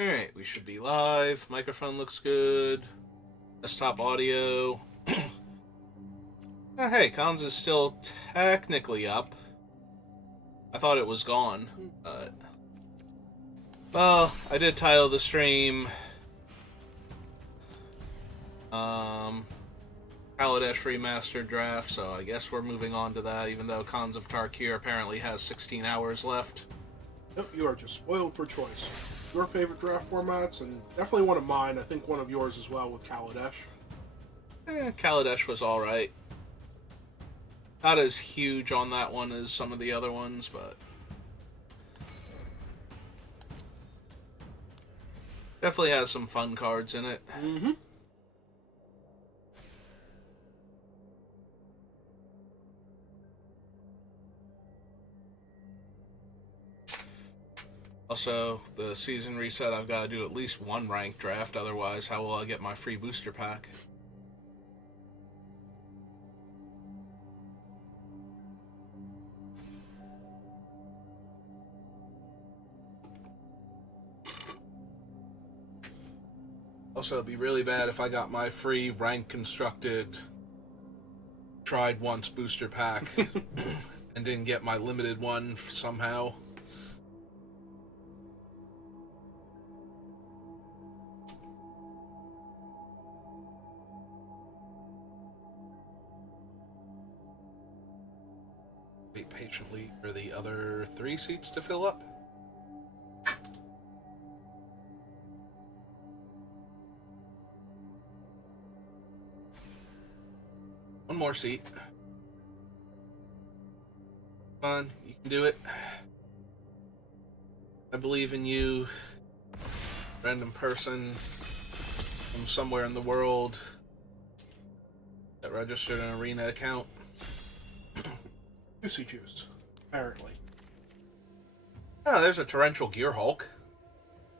Alright, we should be live. Microphone looks good. Desktop audio. Hey, Cons is still technically up. I thought it was gone, but... Well, I did title the stream... Kaladesh Remastered draft, so I guess we're moving on to that, even though Cons of Tarkir apparently has 16 hours left. Yep, you are just spoiled for choice. Your favorite draft formats, and definitely one of mine. I think one of yours as well with Kaladesh. Kaladesh was alright. Not as huge on that one as some of the other ones, but... Definitely has some fun cards in it. Mm-hmm. Also, the season reset, I've got to do at least one ranked draft, otherwise how will I get my free booster pack? Also, it'd be really bad if I got my free rank constructed tried once booster pack and didn't get my limited one somehow. Wait patiently for the other 3 seats to fill up. One more seat. Come on, you can do it. I believe in you. Random person from somewhere in the world that registered an arena account. Juicy juice, apparently. Oh, there's a torrential Gear Hulk.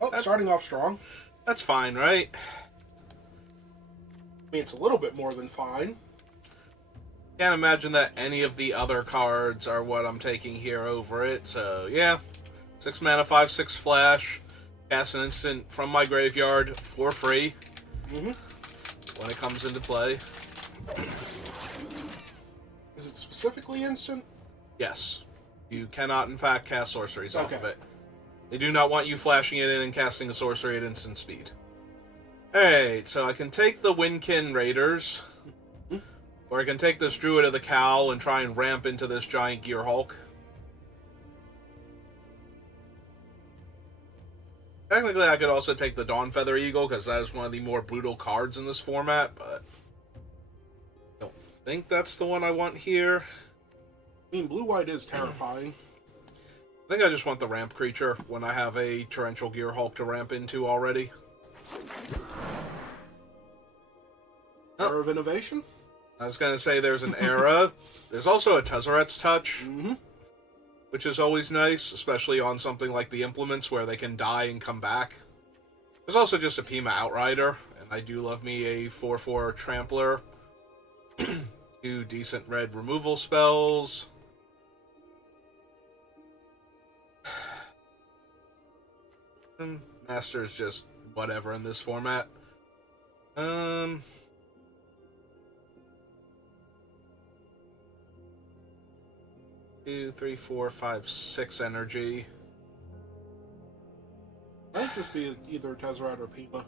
Oh, starting off strong. That's fine, right? I mean, it's a little bit more than fine. Can't imagine that any of the other cards are what I'm taking here over it, so yeah. 6 mana, 5/6 flash. Cast an instant from my graveyard for free. Mm-hmm. When it comes into play. Is it specifically instant? Yes. You cannot, in fact, cast sorceries off Okay. of it. They do not want you flashing it in and casting a sorcery at instant speed. Alright, so I can take the Windkin Raiders. Or I can take this Druid of the Cowl and try and ramp into this giant Gear Hulk. Technically, I could also take the Dawnfeather Eagle, because that is one of the more brutal cards in this format, but... I don't think that's the one I want here. I mean, blue-white is terrifying. I think I just want the ramp creature when I have a Torrential Gear Hulk to ramp into already. Era of Innovation? I was going to say there's an Era. There's also a Tezzeret's Touch, Mm-hmm. which is always nice, especially on something like the Implements where they can die and come back. There's also just a Pima Outrider, and I do love me a 4/4 Trampler. 2 decent red removal spells. Master is just whatever in this format. 2, 3, 4, 5, 6 energy. Might just be either Tezzeret or Pima.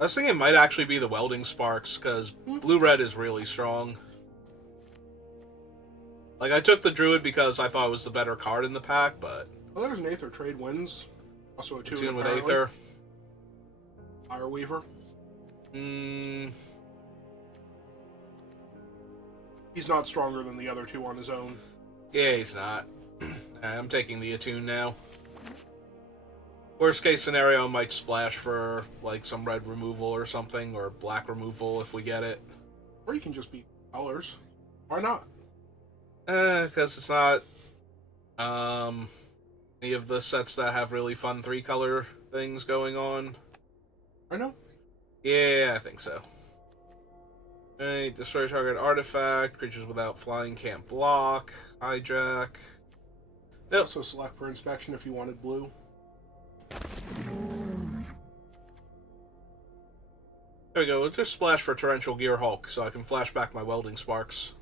I was thinking it might actually be the Welding Sparks, because blue-red is really strong. Like, I took the Druid because I thought it was the better card in the pack, but... Oh, there's an Aether Trade Winds. Also a 2 Tune with apparently. Aether. Fireweaver. Mm, He's not stronger than the other 2 on his own. yeah, he's not. I'm taking the Attune now. Worst case scenario, I might splash for, like, some red removal or something, or black removal if we get it. Or you can just beat colors. Why not? Because it's not, any of the sets that have really fun 3-color things going on. I know. Yeah, I think so. Alright, destroy target artifact. Creatures without flying can't block. Hijack. Nope. Also select for inspection if you wanted blue. There we go. We'll just splash for Torrential Gear Hulk so I can flash back my welding sparks.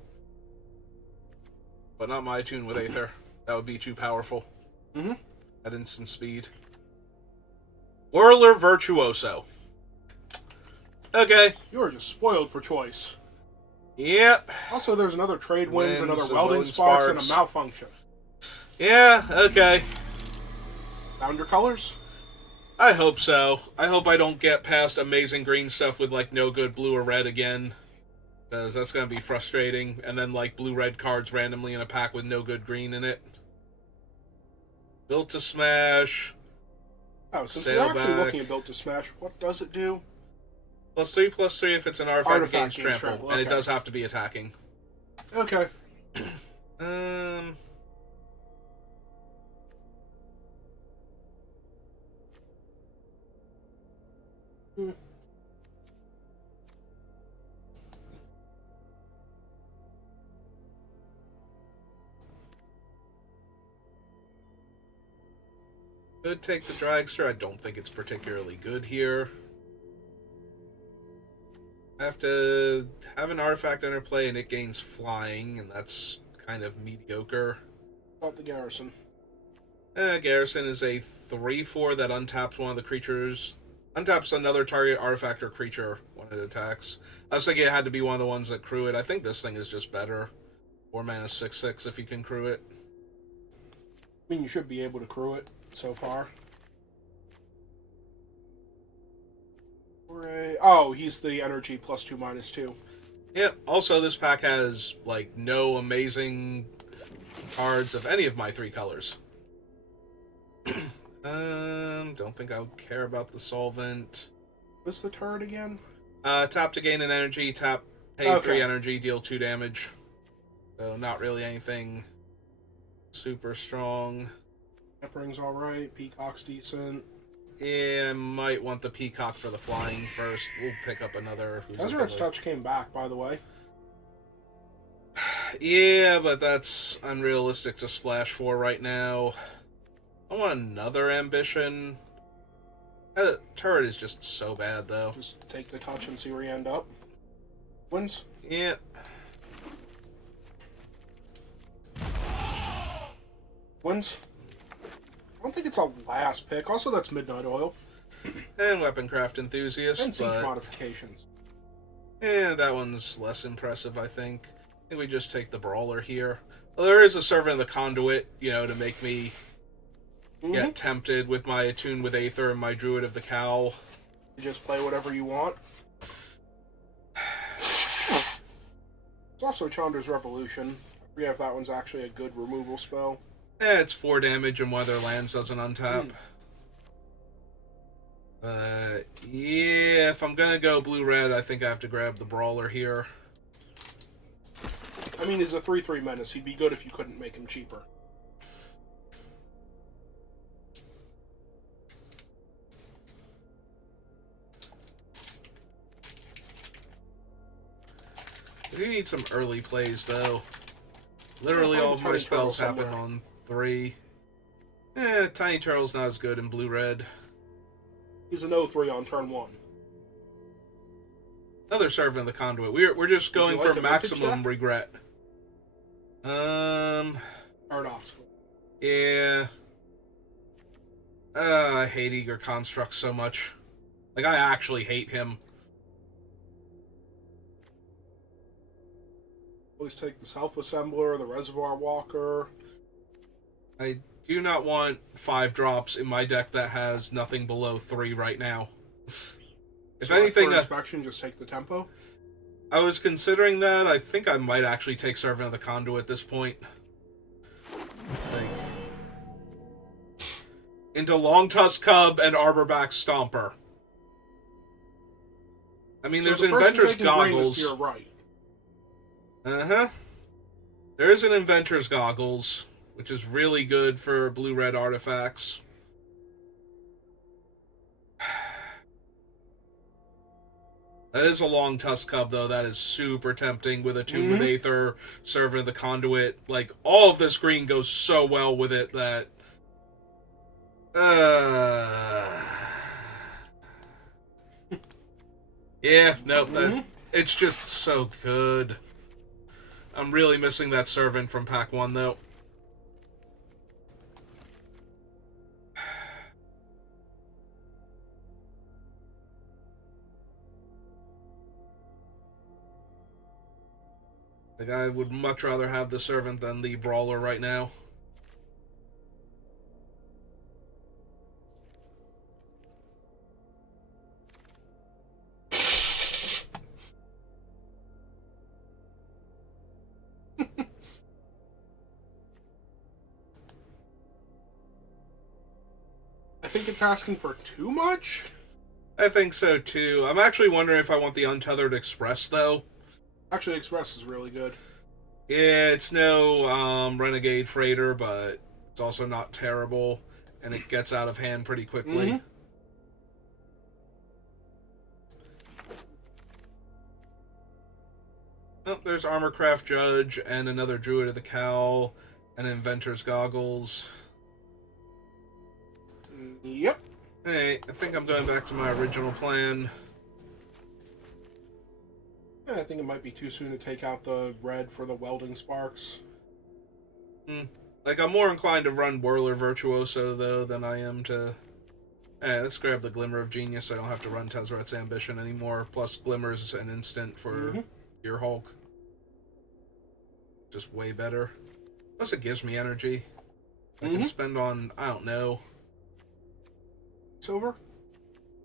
But not my attune with Aether. That would be too powerful. Mm-hmm. At instant speed. Whirler Virtuoso. Okay. You're just spoiled for choice. Yep. Also, there's another trade winds, another some welding sparks, and a malfunction. Yeah, okay. Found your colors? I hope so. I hope I don't get past amazing green stuff with, like, no good blue or red again. Because that's going to be frustrating. And then, like, blue-red cards randomly in a pack with no good green in it. Built to Smash. Oh, since Sail we're actually back. looking at Built to Smash, what does it do? +3/+3 if it's an artifact gains gains trample. trample, And it okay. does have to be attacking. Okay. Could take the Dragster. I don't think it's particularly good here. I have to have an artifact interplay and it gains flying, and that's kind of mediocre. About the Garrison. Garrison is a 3/4 that untaps one of the creatures. Untaps another target artifact or creature when it attacks. I was thinking it had to be one of the ones that crew it. I think this thing is just better. 4 mana 6/6 if you can crew it. I mean, you should be able to crew it so far. Hooray. Oh, he's the energy +2/-2. Yep. Also, this pack has, like, no amazing cards of any of my 3 colors. Don't think I would care about the Solvent. What's the turret again? Tap to gain an energy, tap, pay Okay. 3 energy, deal 2 damage. So, not really anything super strong. Peppering's alright. Peacock's decent. Yeah, might want the Peacock for the flying first. We'll pick up another. Ezra's Touch came back, by the way. Yeah, but that's unrealistic to splash for right now. I want another ambition. Turret is just so bad, though. Just take the touch and see where you end up. Wins? Yeah. Wins? I don't think it's a last pick. Also, that's Midnight Oil. And Weaponcraft Enthusiast, And Siege but... modifications. Yeah, that one's less impressive, I think. I think we just take the Brawler here. Well, there is a Servant of the Conduit, you know, to make me get tempted with my Attune with Aether and my Druid of the Cowl. You just play whatever you want. It's also Chandra's Revolution. I forget if that one's actually a good removal spell. It's 4 damage and one of their lands doesn't untap. Yeah, if I'm gonna go blue-red, I think I have to grab the Brawler here. I mean, he's a 3/3 menace. He'd be good if you couldn't make him cheaper. We do need some early plays, though. Literally Yeah, all of my Tiny spells Turtle happen somewhere. on 3. Tiny Turtle's not as good in blue-red. He's an 0/3 on turn 1. Another Servant of the Conduit. We're just Would you going like for a vintage maximum deck? regret. Paradox. Yeah. I hate Eager Construct so much. Like, I actually hate him. Always take the Self-Assembler, the Reservoir Walker. I do not want 5 drops in my deck that has nothing below 3 right now. If So anything, for inspection, just take the tempo. I was considering that. I think I might actually take Servant of the Conduit at this point. Like, into Long Tusk Cub and Arborback Stomper. I mean, there's So the person Inventor's taking green is Goggles. to your right. Uh-huh. There is an Inventor's Goggles, which is really good for blue-red artifacts. That is a Long Tusk Cub, though. That is super tempting with Attune with Aether, Servant of the Conduit. Like, all of this green goes so well with it that... Yeah, no, it's just so good. I'm really missing that servant from Pack 1, though. Like, I would much rather have the servant than the brawler right now. I think it's asking for too much. I think so, too. I'm actually wondering if I want the Untethered Express, though. Actually, Express is really good. Yeah, it's no Renegade Freighter, but it's also not terrible, and it gets out of hand pretty quickly. Oh, there's Armorcraft Judge, and another Druid of the Cowl, and Inventor's Goggles. Yep. Hey, I think I'm going back to my original plan. Yeah, I think it might be too soon to take out the red for the welding sparks. Like, I'm more inclined to run Whirler Virtuoso, though, than I am to... let's grab the Glimmer of Genius so I don't have to run Tezzeret's Ambition anymore. Plus, Glimmer's an instant for your Hulk. Just way better. Plus, it gives me energy. I can spend on, I don't know. Silver?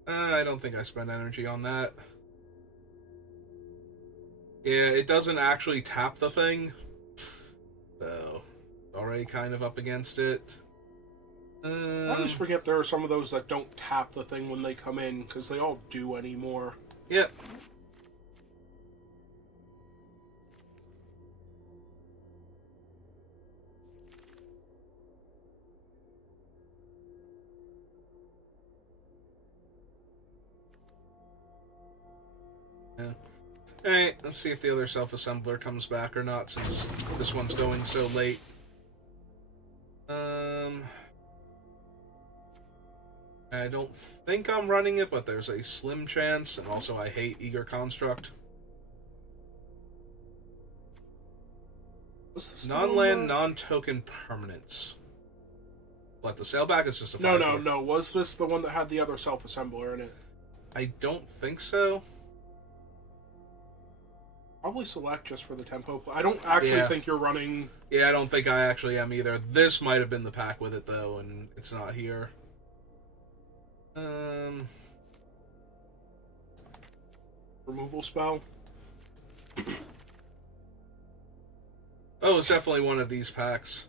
I don't think I spend energy on that. Yeah, it doesn't actually tap the thing. So, already kind of up against it. I always forget there are some of those that don't tap the thing when they come in, because they all do anymore. Yep. Yeah. Alright, let's see if the other self-assembler comes back or not, since this one's going so late. I don't think I'm running it, but there's a slim chance, and also I hate Eager Construct. Non-land, non-token permanence. What, the sailback is just a 5/4? No. Was this the one that had the other self-assembler in it? I don't think so. Probably select just for the tempo. I don't actually think you're running... Yeah, I don't think I actually am either. This might have been the pack with it, though, and it's not here. Removal spell? Oh, it's definitely one of these packs.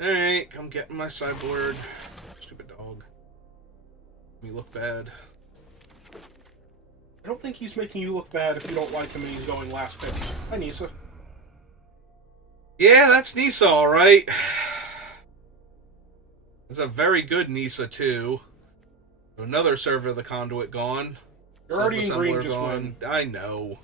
Alright, come get my sideboard. Stupid dog. Me look bad. I don't think he's making you look bad if you don't like him and he's going last pick. Hi, Nisa. Yeah, that's Nisa, alright. It's a very good Nisa, too. Another server of the Conduit gone. You're already in green, just gone. I know.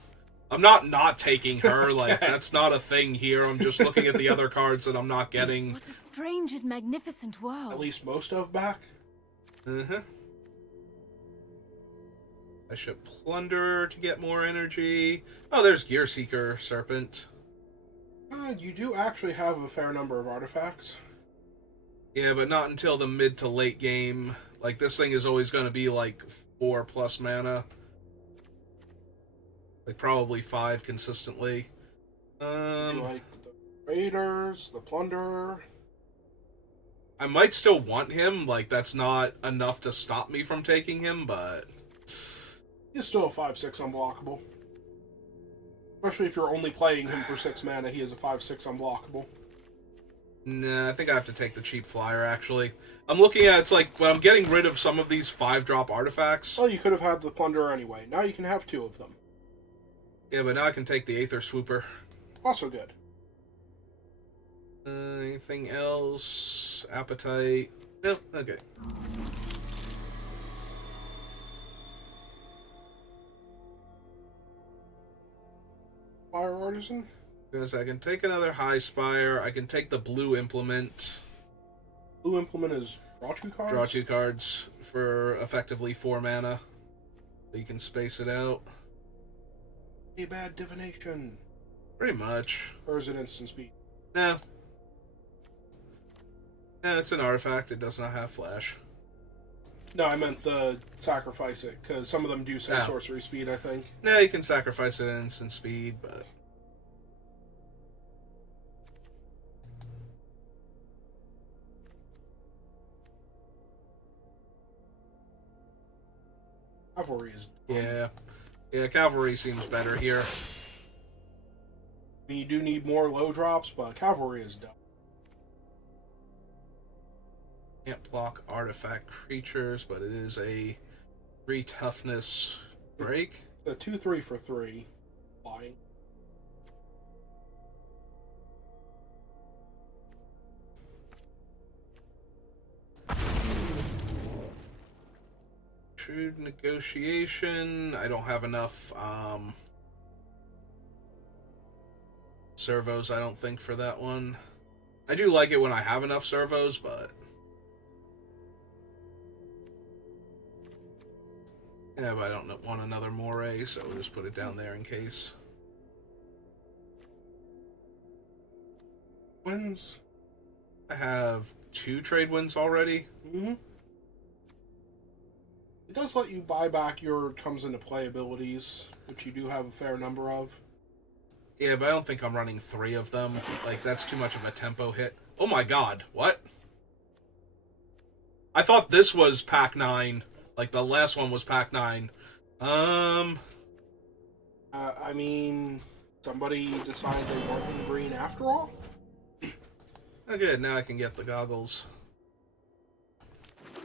I'm not taking her. Like, that's not a thing here. I'm just looking at the other cards that I'm not getting. What a strange and magnificent world. At least most of back. I should plunder to get more energy. Oh, there's Gear Seeker Serpent. You do actually have a fair number of artifacts. Yeah, but not until the mid to late game. Like, this thing is always going to be, like, 4+ mana. Like, probably 5 consistently. Like the Raiders, the Plunderer. I might still want him. Like, that's not enough to stop me from taking him, but... He's still a 5/6 unblockable. Especially if you're only playing him for 6 mana, he is a 5/6 unblockable. Nah, I think I have to take the cheap flyer, actually. I'm looking at, it's like, well, I'm getting rid of some of these 5-drop artifacts. Well, you could have had the Plunderer anyway. Now you can have 2 of them. Yeah, but now I can take the Aether Swooper. Also good. Anything else? Appetite? Nope, okay. Fire Artisan? Because I can take another High Spire. I can take the Blue Implement. Blue Implement is draw 2 cards? Draw 2 cards for effectively 4 mana. You can space it out. A bad divination. Pretty much. Or is it instant speed? No. No, it's an artifact. It does not have flash. No, I meant the sacrifice it, because some of them do say Oh. sorcery speed, I think. No, you can sacrifice it at instant speed, but... Cavalry is... Yeah. Yeah, cavalry seems better here. You do need more low drops, but cavalry is dumb. Can't block artifact creatures, but it is a 3 toughness break. The 2-3 for 3. Flying. Shrewd negotiation. I don't have enough servos, I don't think, for that one. I do like it when I have enough servos, but... Yeah, but I don't want another moray, so we'll just put it down there in case. Wins. I have 2 trade wins already. Mm-hmm. It does let you buy back your comes into play abilities, which you do have a fair number of. Yeah, but I don't think I'm running 3 of them. Like, that's too much of a tempo hit. Oh my god, what? I thought this was pack 9. Like, the last one was pack 9. I mean, somebody decided they weren't in green after all? Oh, good. Now I can get the goggles.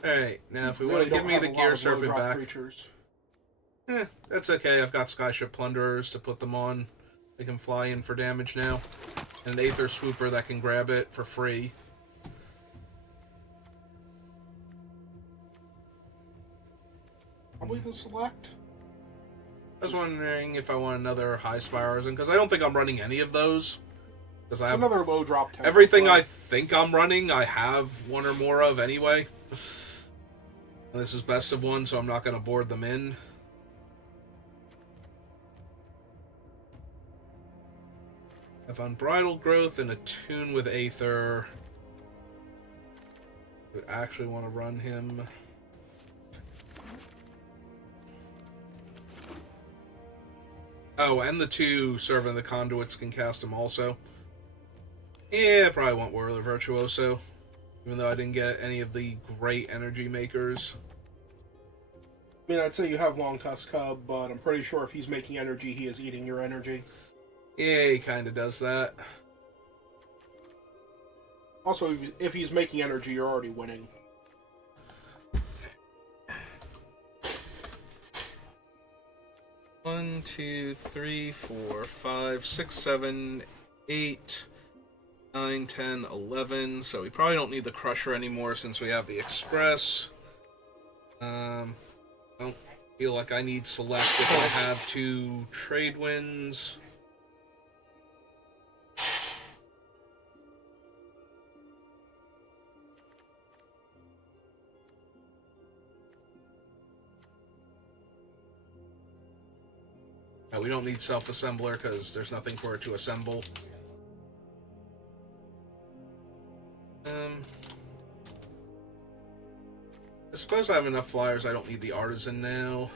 Alright, now if we Really want to give don't me have the a lot gear of serpent low-drop back... creatures. That's okay. I've got Skyship Plunderers to put them on. They can fly in for damage now. And an Aether Swooper that can grab it for free. Probably the select. I was wondering if I want another High Spire Artisan, because I don't think I'm running any of those. Because I It's have another low drop tempo. everything I think I'm running, I have 1 or more of anyway. And this is best of 1, so I'm not going to board them in. I have Unbridled Growth and Attune with Aether. I actually want to run him. Oh, and the 2 Servant of the Conduits can cast him also. Yeah, I probably want Whirler Virtuoso. Even though I didn't get any of the great energy makers. I mean, I'd say you have Long Tusk Cub, but I'm pretty sure if he's making energy, he is eating your energy. Yeah, he kind of does that. Also, if he's making energy, you're already winning. One, 2, 3, 4, 5, 6, 7, 8, 9, 10, 11. So we probably don't need the Crusher anymore since we have the Express. I don't feel like I need Select if I have 2 trade wins. No, we don't need Self-Assembler because there's nothing for it to assemble. I suppose I have enough flyers. I don't need the Artisan now.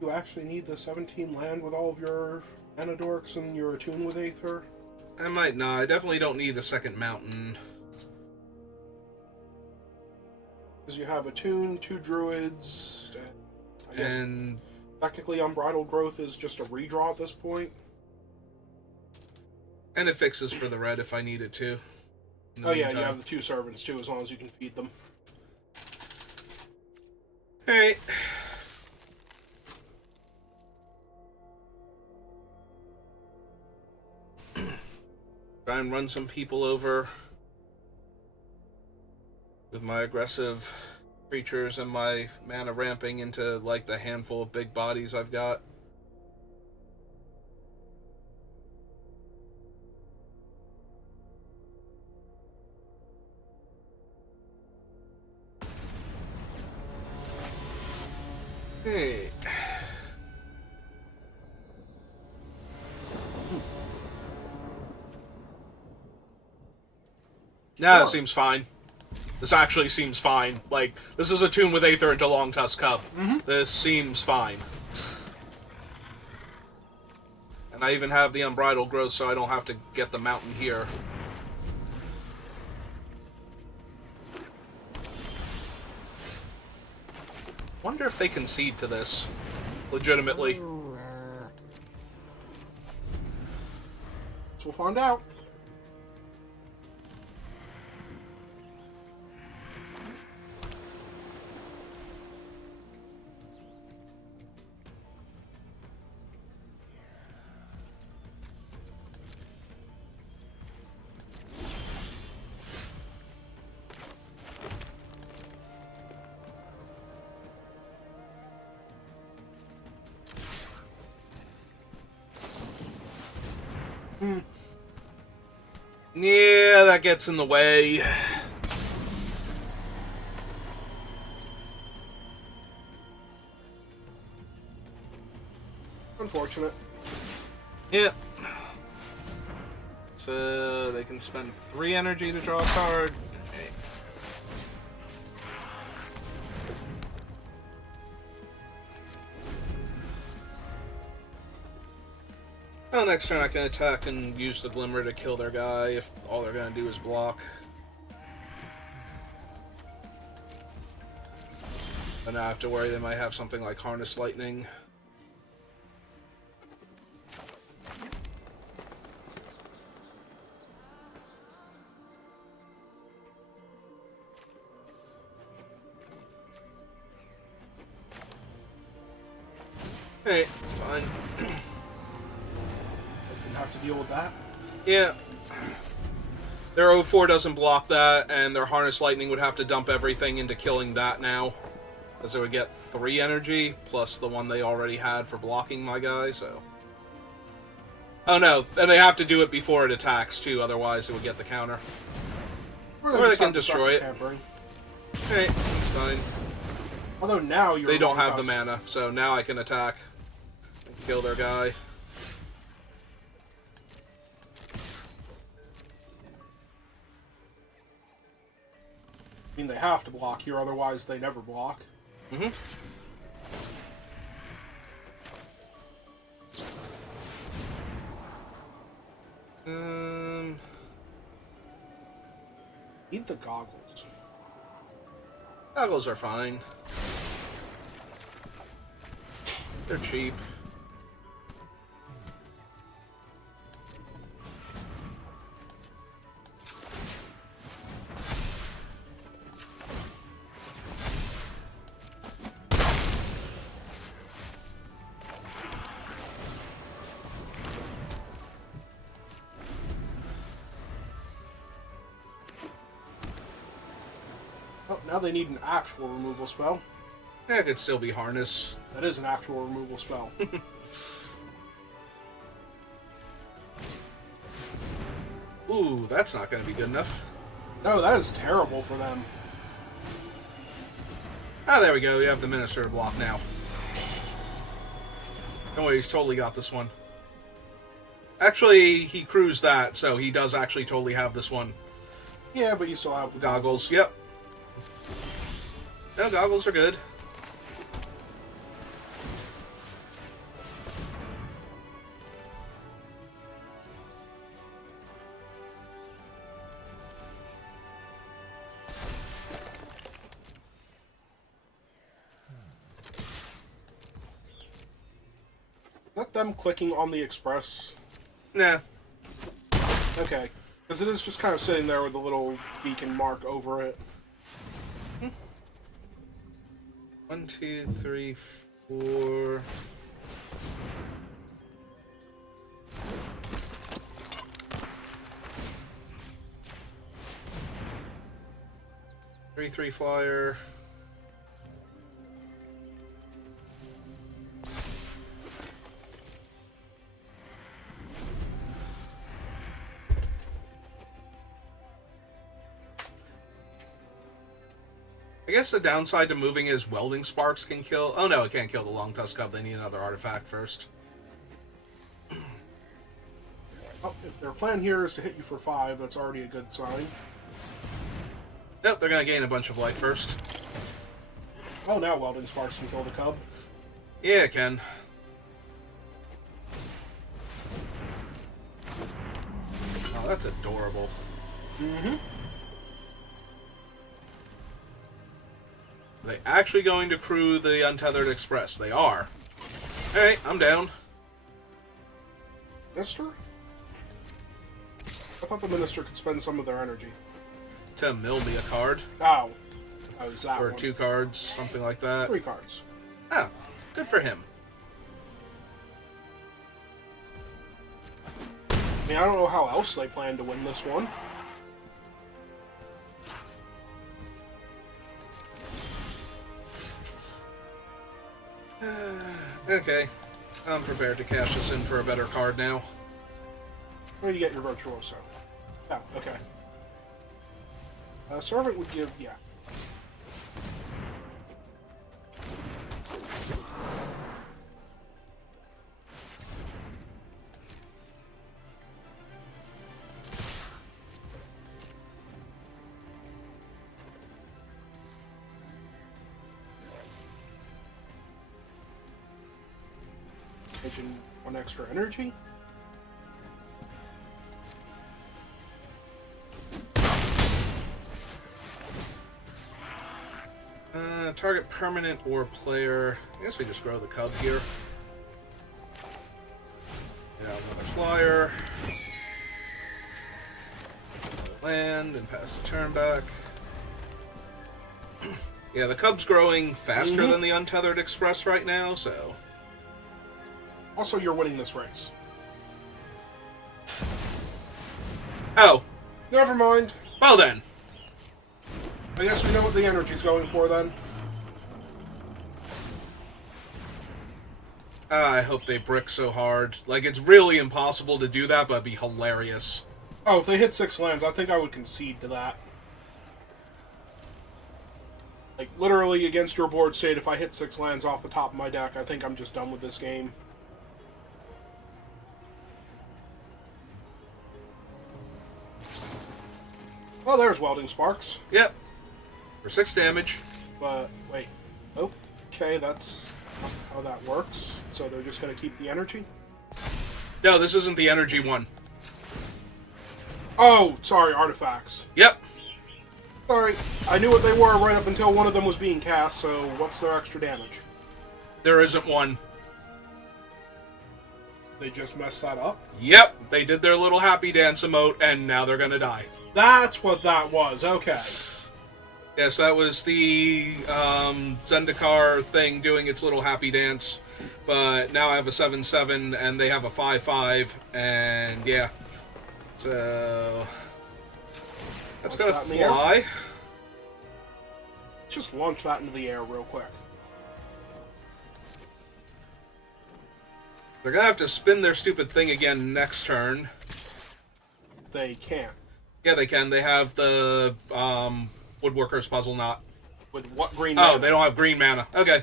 You actually need the 17 land with all of your Anadorks and your Attune with Aether? I might not. I definitely don't need a second mountain. Because you have Attune, 2 Druids, and I guess And technically Unbridled Growth is just a redraw at this point. it fixes for the red if I need it to. In the Oh yeah, you meantime. have the 2 servants too, as long as you can feed them. Alright. Try and run some people over with my aggressive creatures and my mana ramping into like the handful of big bodies I've got. Hey. Nah, that seems fine. This actually seems fine. Like, this is a tune with Aether into Long Tusk Cub. This seems fine. And I even have the Unbridled Growth, so I don't have to get the mountain here. Wonder if they concede to this. Legitimately. So we'll find out. Yeah, that gets in the way. Unfortunate. Yep. So they can spend 3 energy to draw a card. Okay. Well, next turn I can attack and use the Glimmer to kill their guy if all they're going to do is block. And I have to worry they might have something like Harness Lightning. Hey, fine. Have to deal with that. Yeah. Their 0-4 doesn't block that, and their Harness Lightning would have to dump everything into killing that now. Because it would get 3 energy, plus the one they already had for blocking my guy, so... Oh no, and they have to do it before it attacks, too, otherwise it would get the counter. Or they just can have to start destroy it. tampering. Hey, that's fine. Although now you're... They don't have the mana, so now I can attack. And kill their guy. I mean, they have to block here, otherwise they never block. Mm-hmm. Eat the goggles. Goggles are fine. They're cheap. Oh, now they need an actual removal spell. That could still be Harness. That is an actual removal spell. Ooh, that's not going to be good enough. No, that is terrible for them. Ah, there we go. We have the Minister to block now. Don't worry, he's totally got this one. Actually, he cruised that, so he does actually totally have this one. Yeah, but you still have the Goggles, yep. No, goggles are good. Is that them clicking on the express? Nah. Okay. Because it is just kind of sitting there with a little beacon mark over it. 1, 2, 3, 4. Three flyer. I guess the downside to moving is welding sparks can kill... Oh no, it can't kill the long tusk cub. They need another artifact first. Oh, if their plan here is to hit you for 5, that's already a good sign. Yep, they're going to gain a bunch of life first. Oh, now welding sparks can kill the cub. Yeah, it can. Oh, that's adorable. Mm-hmm. Are they actually going to crew the Untethered Express? They are. Alright, I'm down. Mister? I thought the minister could spend some of their energy. To mill me a card. Ow. Oh, is that Or one? 2 cards, something like that. 3 cards. Ah, good for him. I mean, I don't know how else they plan to win this one. Okay. I'm prepared to cash this in for a better card now. Well, you get your Virtuoso. Oh, okay. Servant would give, yeah. Taking 1 extra energy. Target permanent or player. I guess we just grow the cub here. Yeah, another flyer. Land and pass the turn back. Yeah, the cub's growing faster than the Untethered Express right now, so... Also, you're winning this race. Oh, Never mind. well then. I guess we know what the energy's going for then. I hope they brick so hard. Like, it's really impossible to do that, but it'd be hilarious. Oh, if they hit 6 lands, I think I would concede to that. Like, literally against your board state, if I hit 6 lands off the top of my deck, I think I'm just done with this game. Oh, there's Welding Sparks. Yep. For 6 damage. But, wait. Okay, that's not how that works. So they're just going to keep the energy? No, this isn't the energy one. Oh, sorry, artifacts. Yep. Sorry, I knew what they were right up until one of them was being cast, so what's their extra damage? There isn't one. They just messed that up? Yep. They did their little happy dance emote, and now they're gonna die. That's what that was, okay. Yes, that was the Zendikar thing doing its little happy dance. But now I have a 7/7 and they have a 5/5, and yeah. So that's gonna Launch that in the air? fly. Just launch that into the air real quick. They're gonna have to spin their stupid thing again next turn. They can't. Yeah, they can. They have the Woodworker's Puzzle Knot. With what green Oh, mana? they don't have green mana. Okay.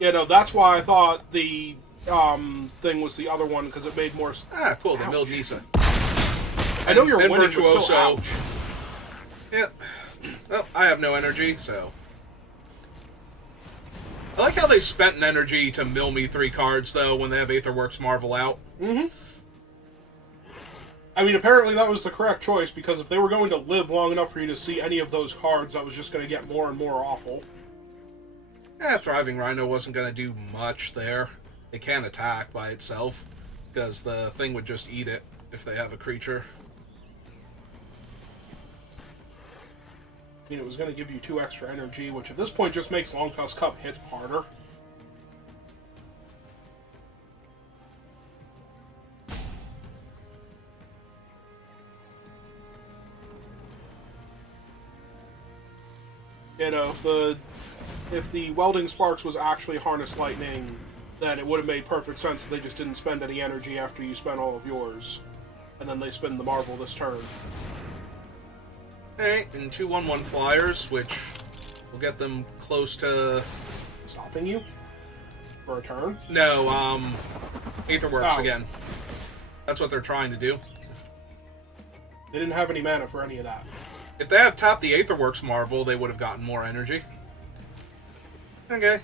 Yeah, no, that's why I thought the thing was the other one, because it made more... Ah, cool. They Ouch. milled Nisa. I know you're and winning, but still, Virtuoso. ouch. Yep. Well, I have no energy, so... I like how they spent an energy to mill me 3 cards, though, when they have Aetherworks Marvel out. Mm-hmm. I mean, apparently that was the correct choice, because if they were going to live long enough for you to see any of those cards, that was just going to get more and more awful. Thriving Rhino wasn't going to do much there. It can attack by itself, because the thing would just eat it if they have a creature. I mean, it was going to give you 2 extra energy, which at this point just makes Long Tusk Cup hit harder. You know, if the Welding Sparks was actually Harness Lightning, then it would have made perfect sense that they just didn't spend any energy after you spent all of yours. And then they spin the Marvel this turn. Alright, and 2/1/1 flyers, which will get them close to... Stopping you? For a turn? No, Aetherworks Oh. again. That's what they're trying to do. They didn't have any mana for any of that. If they have tapped the Aetherworks Marvel, they would have gotten more energy. Okay.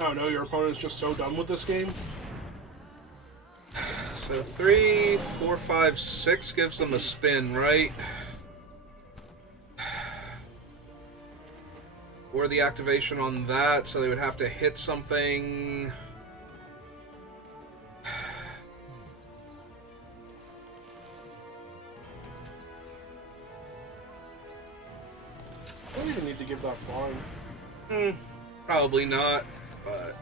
Oh no, your opponent's just so done with this game? So 3, 4, 5, 6 gives them a spin, right? Or the activation on that, so they would have to hit something. I don't even need to give that flying. Probably not, but...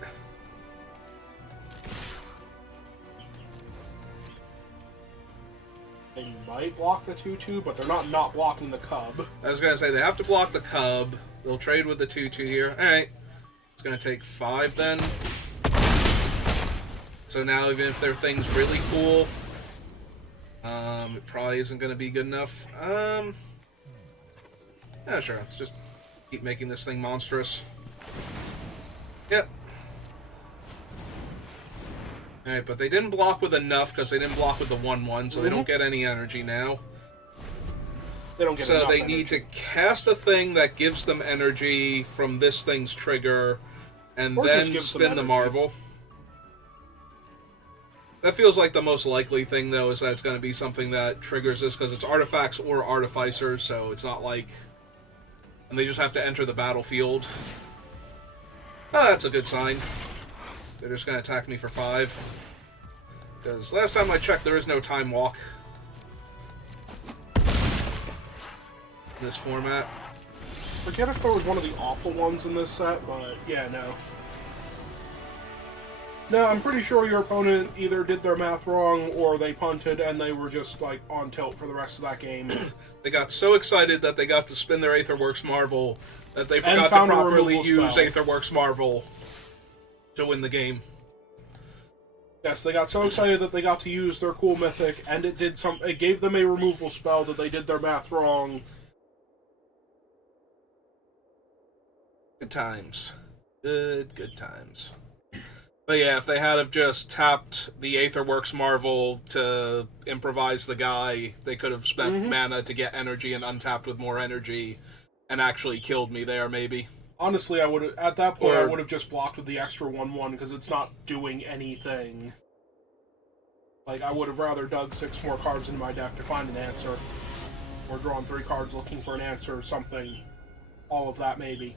They might block the 2/2, but they're not blocking the cub. I was going to say, they have to block the cub. They'll trade with the 2/2 here. Alright. It's going to take 5 then. So now, even if their thing's really cool, it probably isn't going to be good enough. Yeah, sure. Let's just keep making this thing monstrous. Yep. Alright, but they didn't block with enough because they didn't block with the 1/1, so they don't get any energy now. They don't get So enough they energy. need to cast a thing that gives them energy from this thing's trigger, and Or just then gives them spin the energy. Marvel. That feels like the most likely thing, though, is that it's going to be something that triggers this, because it's artifacts or artificers, so it's not like... And they just have to enter the battlefield. Oh, that's a good sign. They're just going to attack me for 5. Because last time I checked, there is no time walk in this format. Forget if there was one of the awful ones in this set, but yeah, no. No, I'm pretty sure your opponent either did their math wrong or they punted and they were just like on tilt for the rest of that game. They got so excited that they got to spin their Aetherworks Marvel that they forgot to found a properly removal use spell. Aetherworks Marvel to win the game. Yes, they got so excited that they got to use their cool mythic, and it gave them a removal spell that they did their math wrong. Good times. Good times. But yeah, if they had have just tapped the Aetherworks Marvel to improvise the guy, they could have spent mana to get energy and untapped with more energy and actually killed me there, maybe. Honestly, I would at that point I Or- would have just blocked with the extra 1/1 because it's not doing anything. Like I would have rather dug 6 more cards into my deck to find an answer, or drawn 3 cards looking for an answer or something. All of that maybe.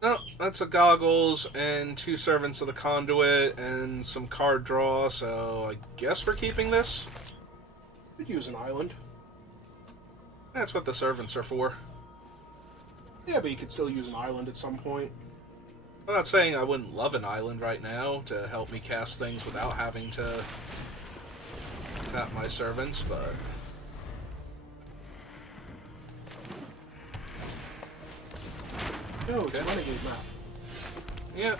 No, that's a Goggles and 2 Servants of the Conduit and some card draw, so I guess we're keeping this? Could use an island. That's what the Servants are for. Yeah, but you could still use an island at some point. I'm not saying I wouldn't love an island right now to help me cast things without having to tap my Servants, but... No, it's Okay. a renegade map. Yeah.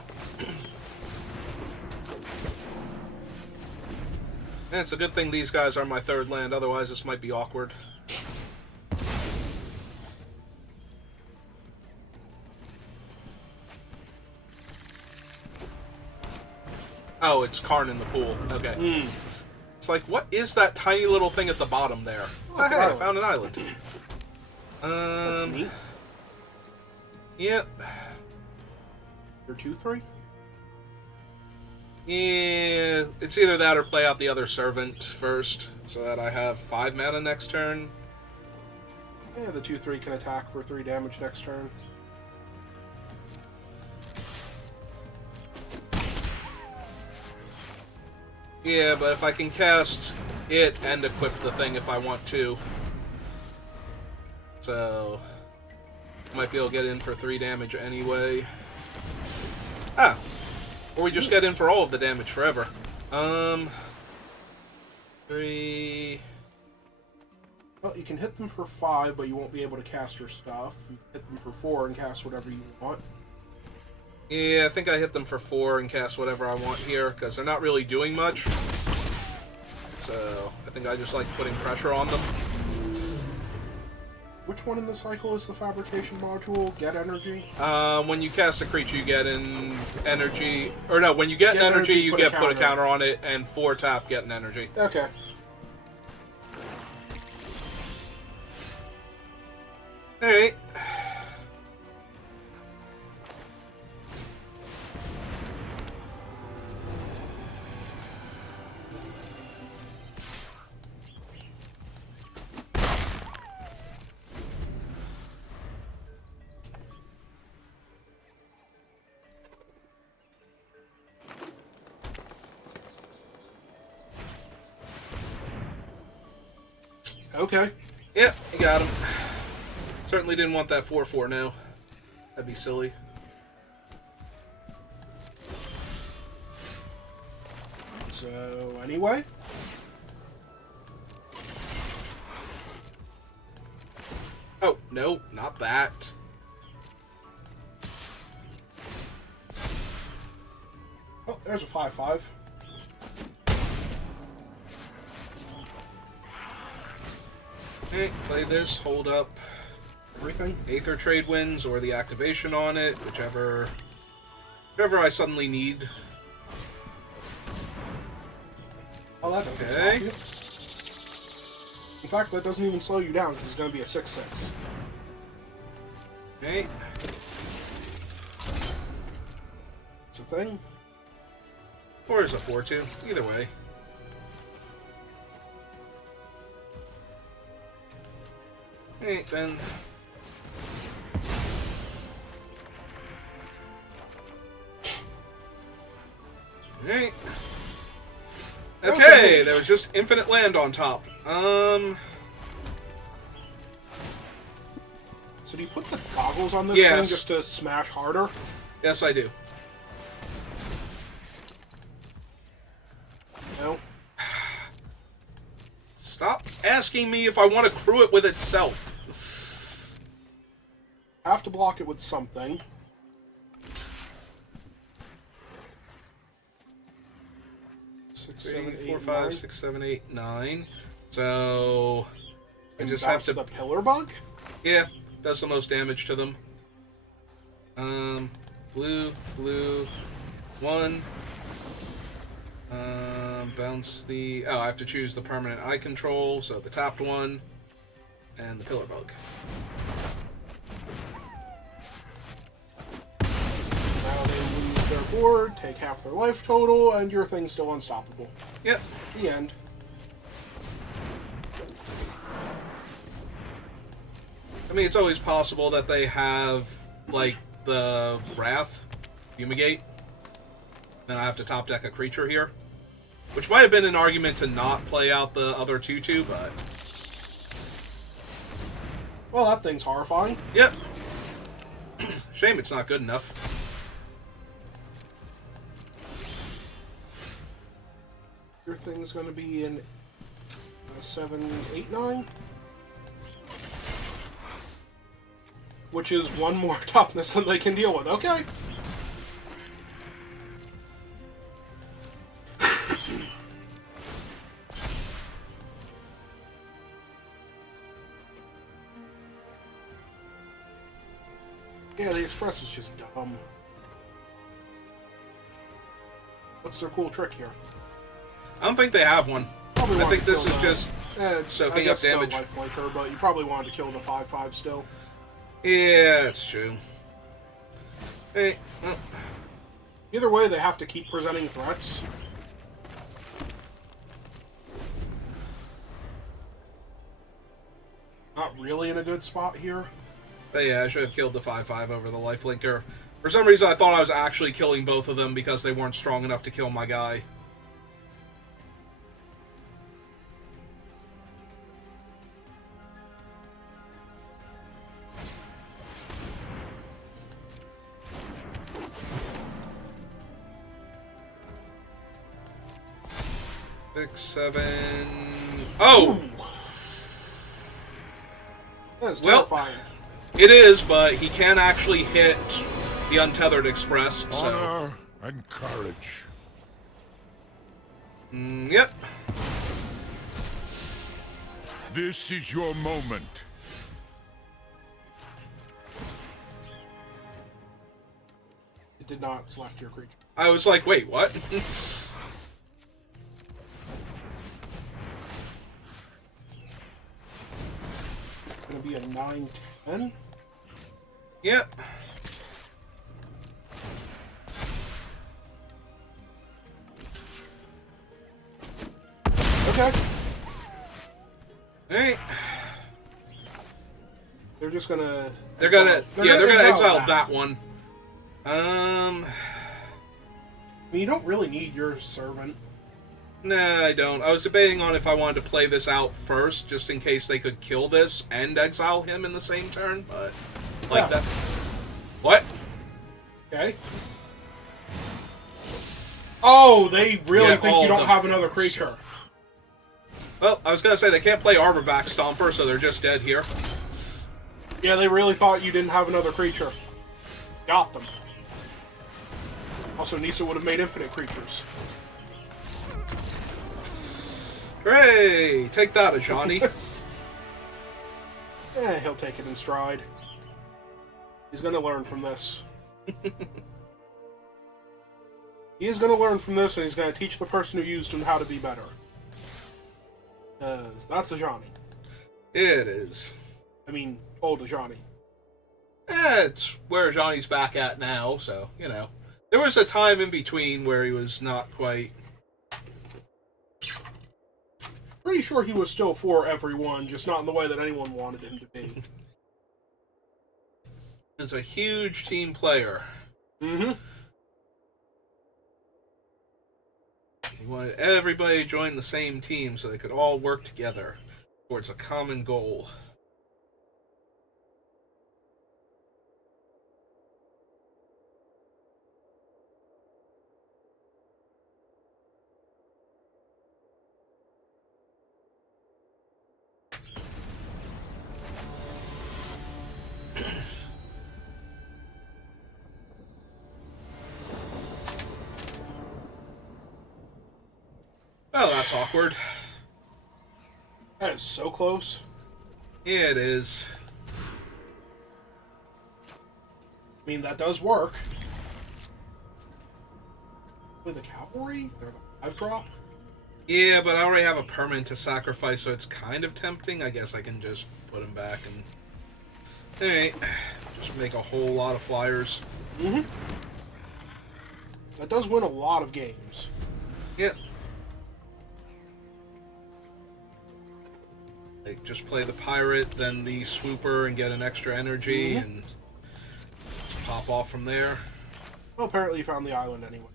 And it's a good thing these guys are my 3rd land, otherwise this might be awkward. Oh, it's Karn in the pool. Okay. It's like, what is that tiny little thing at the bottom there? Oh, hey, I island. found an island. That's neat. Yep. You're 2/3? Yeah, it's either that or play out the other Servant first, so that I have 5 mana next turn. Yeah, the 2/3 can attack for 3 damage next turn. Yeah, but if I can cast it and equip the thing if I want to. So, might be able to get in for 3 damage anyway. Ah! Or we just get in for all of the damage forever. 3... Well, you can hit them for 5, but you won't be able to cast your stuff. You can hit them for 4 and cast whatever you want. Yeah, I think I hit them for 4 and cast whatever I want here, because they're not really doing much. So, I think I just like putting pressure on them. Which one in the cycle is the fabrication module? Get energy? When you cast a creature, you get an energy... Or no, when you get an energy, you get put a counter on it, and 4 tap, get an energy. Okay. Alright. Okay. Yep, you got him. Certainly didn't want that 4/4 now. That'd be silly. So, anyway. Oh, no, not that. Oh, there's a 5/5. Okay, play this, hold up Everything? Aether Trade Winds or the activation on it, whichever I suddenly need. Oh, that doesn't stop you. In fact, that doesn't even slow you down because it's going to be a 6/6. Okay. It's a thing. Or is a 4/2. Either way. Hey, then. Alright. Okay, there was just infinite land on top. So do you put the goggles on this Yes. thing just to smash harder? Yes, I do. No. Stop asking me if I want to crew it with itself. Have to block it with something. Six, 3, seven, 4, eight, 5, nine. 6, 7, 8, 9. So I And just have that's to. the pillar bug? Yeah, does the most damage to them. Blue, 1. Bounce the... Oh, I have to choose the permanent eye control, so the tapped one, and the pillar bug. Now they lose their board, take half their life total, and your thing's still unstoppable. Yep. The end. I mean, it's always possible that they have, like, the Wrath, Fumigate. Then I have to top deck a creature here. Which might have been an argument to not play out the other 2/2, but... Well, that thing's horrifying. Yep. Shame it's not good enough. Your thing's going to be in 7, 8, 9. Which is 1 more toughness than they can deal with. Okay. Yeah, the Express is just dumb. What's their cool trick here? I don't think they have one. Probably I wanted think to this kill is the- just soaking I guess up damage. still lifelinker, but you probably wanted to kill the 5/5 still. Yeah, it's true. Hey, well, Either way, they have to keep presenting threats. Not really in a good spot here. but yeah, I should have killed the 5/5 over the lifelinker. For some reason, I thought I was actually killing both of them because they weren't strong enough to kill my guy. Six, 7... Oh! That is Well- terrifying. It is, but he can actually hit the Untethered Express, so... Honor and courage. Yep. This is your moment. It did not select your creature. I was like, wait, what? Gonna be a 9/10. Yep. Okay. Alright. They're just gonna. They're gonna exile that. that one. I mean, you don't really need your servant. Nah, I don't. I was debating on if I wanted to play this out first, just in case they could kill this and exile him in the same turn, but... Like that... What? Okay. Oh, they really Yeah, think all you of don't them. have another creature. Well, I was gonna say, they can't play Arborback Stomper, so they're just dead here. Yeah, they really thought you didn't have another creature. Got them. Also, Nisa would have made infinite creatures. Hooray! Take that, Ajani. He'll take it in stride. He's gonna learn from this. He is gonna learn from this, and he's gonna teach the person who used him how to be better. That's Ajani. It is. I mean, old Ajani. It's where Ajani's back at now, so, you know. There was a time in between where he was not quite... Pretty sure he was still for everyone, just not in the way that anyone wanted him to be. He's a huge team player. Mm-hmm. He wanted everybody to join the same team so they could all work together towards a common goal. Oh, that's awkward. That is so close. Yeah, it is. I mean, that does work. With the cavalry? They're the 5-drop? Yeah, but I already have a permanent to sacrifice, so it's kind of tempting. I guess I can just put him back and... Alright. Just make a whole lot of flyers. Mm-hmm. That does win a lot of games. Yep. Like, just play the pirate, then the swooper, and get an extra energy, and just pop off from there. Well, apparently you found the island anyway.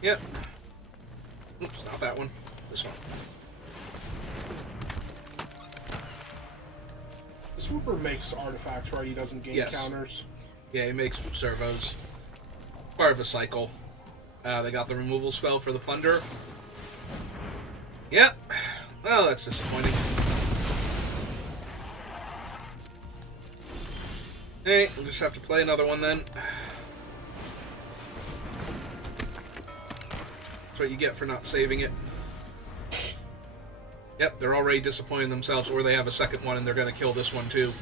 Yep. Oops, not that one. This one. The swooper makes artifacts, right? He doesn't gain Yes. counters. Yeah, he makes servos. Part of a cycle. They got the removal spell for the plunder. Yep. Well, that's disappointing. Hey, we'll just have to play another one then. That's what you get for not saving it. Yep, they're already disappointing themselves, or they have a second one and they're going to kill this one too.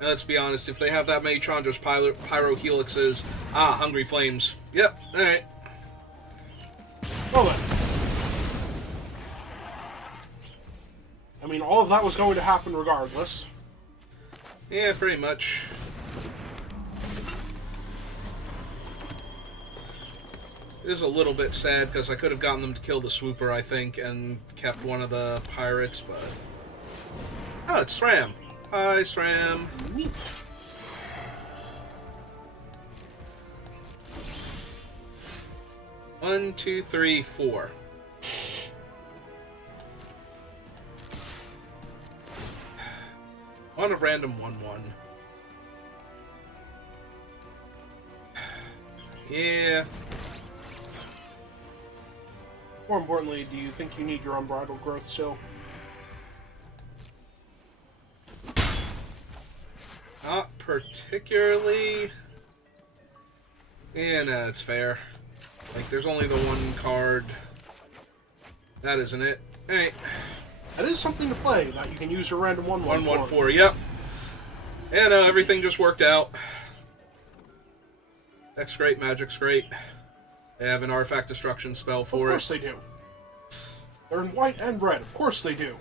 Now, let's be honest, if they have that many Chandra's Pyro Helixes... Ah, Hungry Flames. Yep, alright. Well then. I mean, all of that was going to happen regardless. Yeah, pretty much. It is a little bit sad, because I could have gotten them to kill the swooper, I think, and kept one of the pirates, but... Oh, it's SRAM. Hi, SRAM. Neat. One, two, three, four. On a random 1/1. Yeah. More importantly, do you think you need your unbridled growth still? particularly. Yeah, no, it's fair. Like, there's only the one card. That isn't it. Hey. That is something to play, that you can use your random 1/1 1/1/4, yep. Yeah, no, everything just worked out. Deck's great, Magic's great. They have an artifact destruction spell for it. Of course they do. They're in white and red. Of course they do.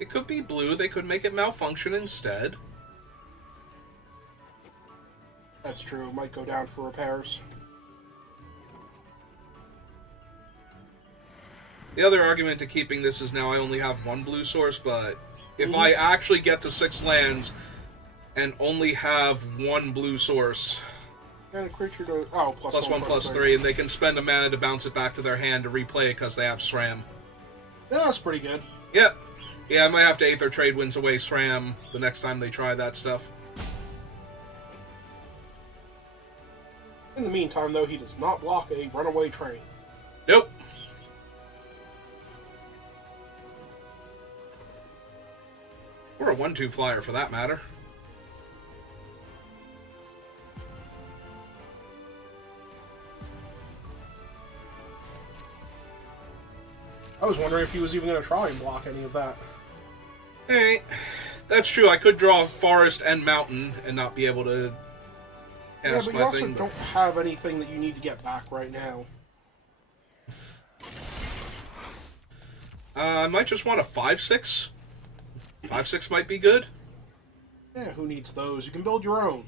It could be blue. They could make it malfunction instead. That's true. It might go down for repairs. The other argument to keeping this is now I only have one blue source, but if I actually get to 6 lands and only have one blue source, and a creature goes... Oh, plus 1/+3, and they can spend a mana to bounce it back to their hand to replay it because they have SRAM. Yeah, that's pretty good. Yep. Yeah, I might have to Aether Trade Winds away SRAM the next time they try that stuff. In the meantime, though, he does not block a runaway train. Nope. Or a 1/2 flyer, for that matter. I was wondering if he was even going to try and block any of that. Hey, that's true. I could draw forest and mountain and not be able to cast but you my also thing. don't have anything that you need to get back right now. I might just want a 5/6. 5/6 might be good. Yeah, who needs those? You can build your own.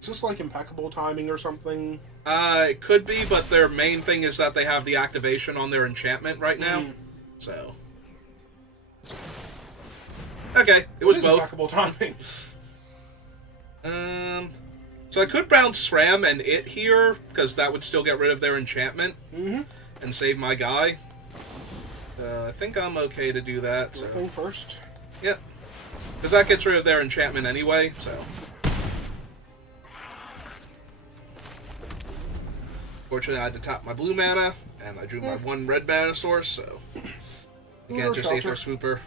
Is this like impeccable timing or something? It could be, but their main thing is that they have the activation on their enchantment right now. So. Okay, it was both. Impeccable timing. So I could bounce SRAM and it here, because that would still get rid of their enchantment and save my guy. I think I'm okay to do that. So. Thing first. Yep. Because that gets rid of their enchantment anyway, so. Fortunately, I had to tap my blue mana, and I drew my 1 red mana source, so. You can't just Aether Swooper.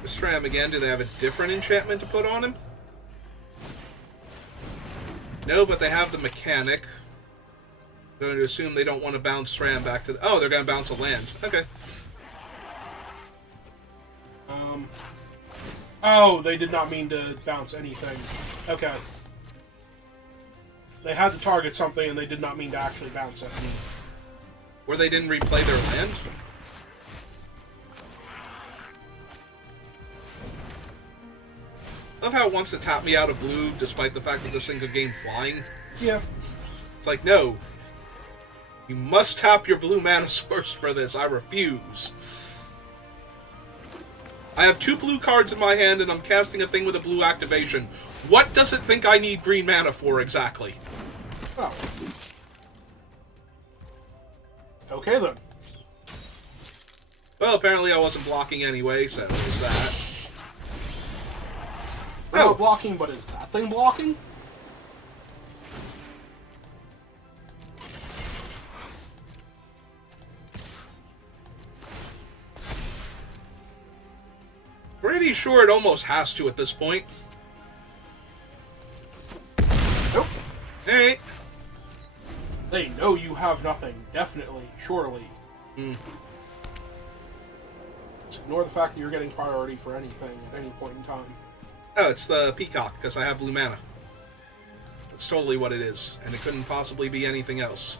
Let's try him again. Do they have a different enchantment to put on him? No, but they have the mechanic. I'm going to assume they don't want to bounce SRAM back to the... Oh, they're going to bounce a land. Okay. Oh, they did not mean to bounce anything. Okay. They had to target something, and they did not mean to actually bounce it. Or they didn't replay their land? I love how it wants to tap me out of blue, despite the fact that this thing could gain flying. Yeah. It's like, no. You must tap your blue mana source for this. I refuse. I have 2 blue cards in my hand, and I'm casting a thing with a blue activation. What does it think I need green mana for, exactly? Oh. Okay, then. Well, apparently I wasn't blocking anyway, so there's that. We're not blocking, but is that thing blocking? Pretty sure it almost has to at this point. Nope. Alright. They know you have nothing. Definitely. Surely. Just ignore the fact that you're getting priority for anything at any point in time. Oh, it's the Peacock, because I have blue mana. That's totally what it is, and it couldn't possibly be anything else.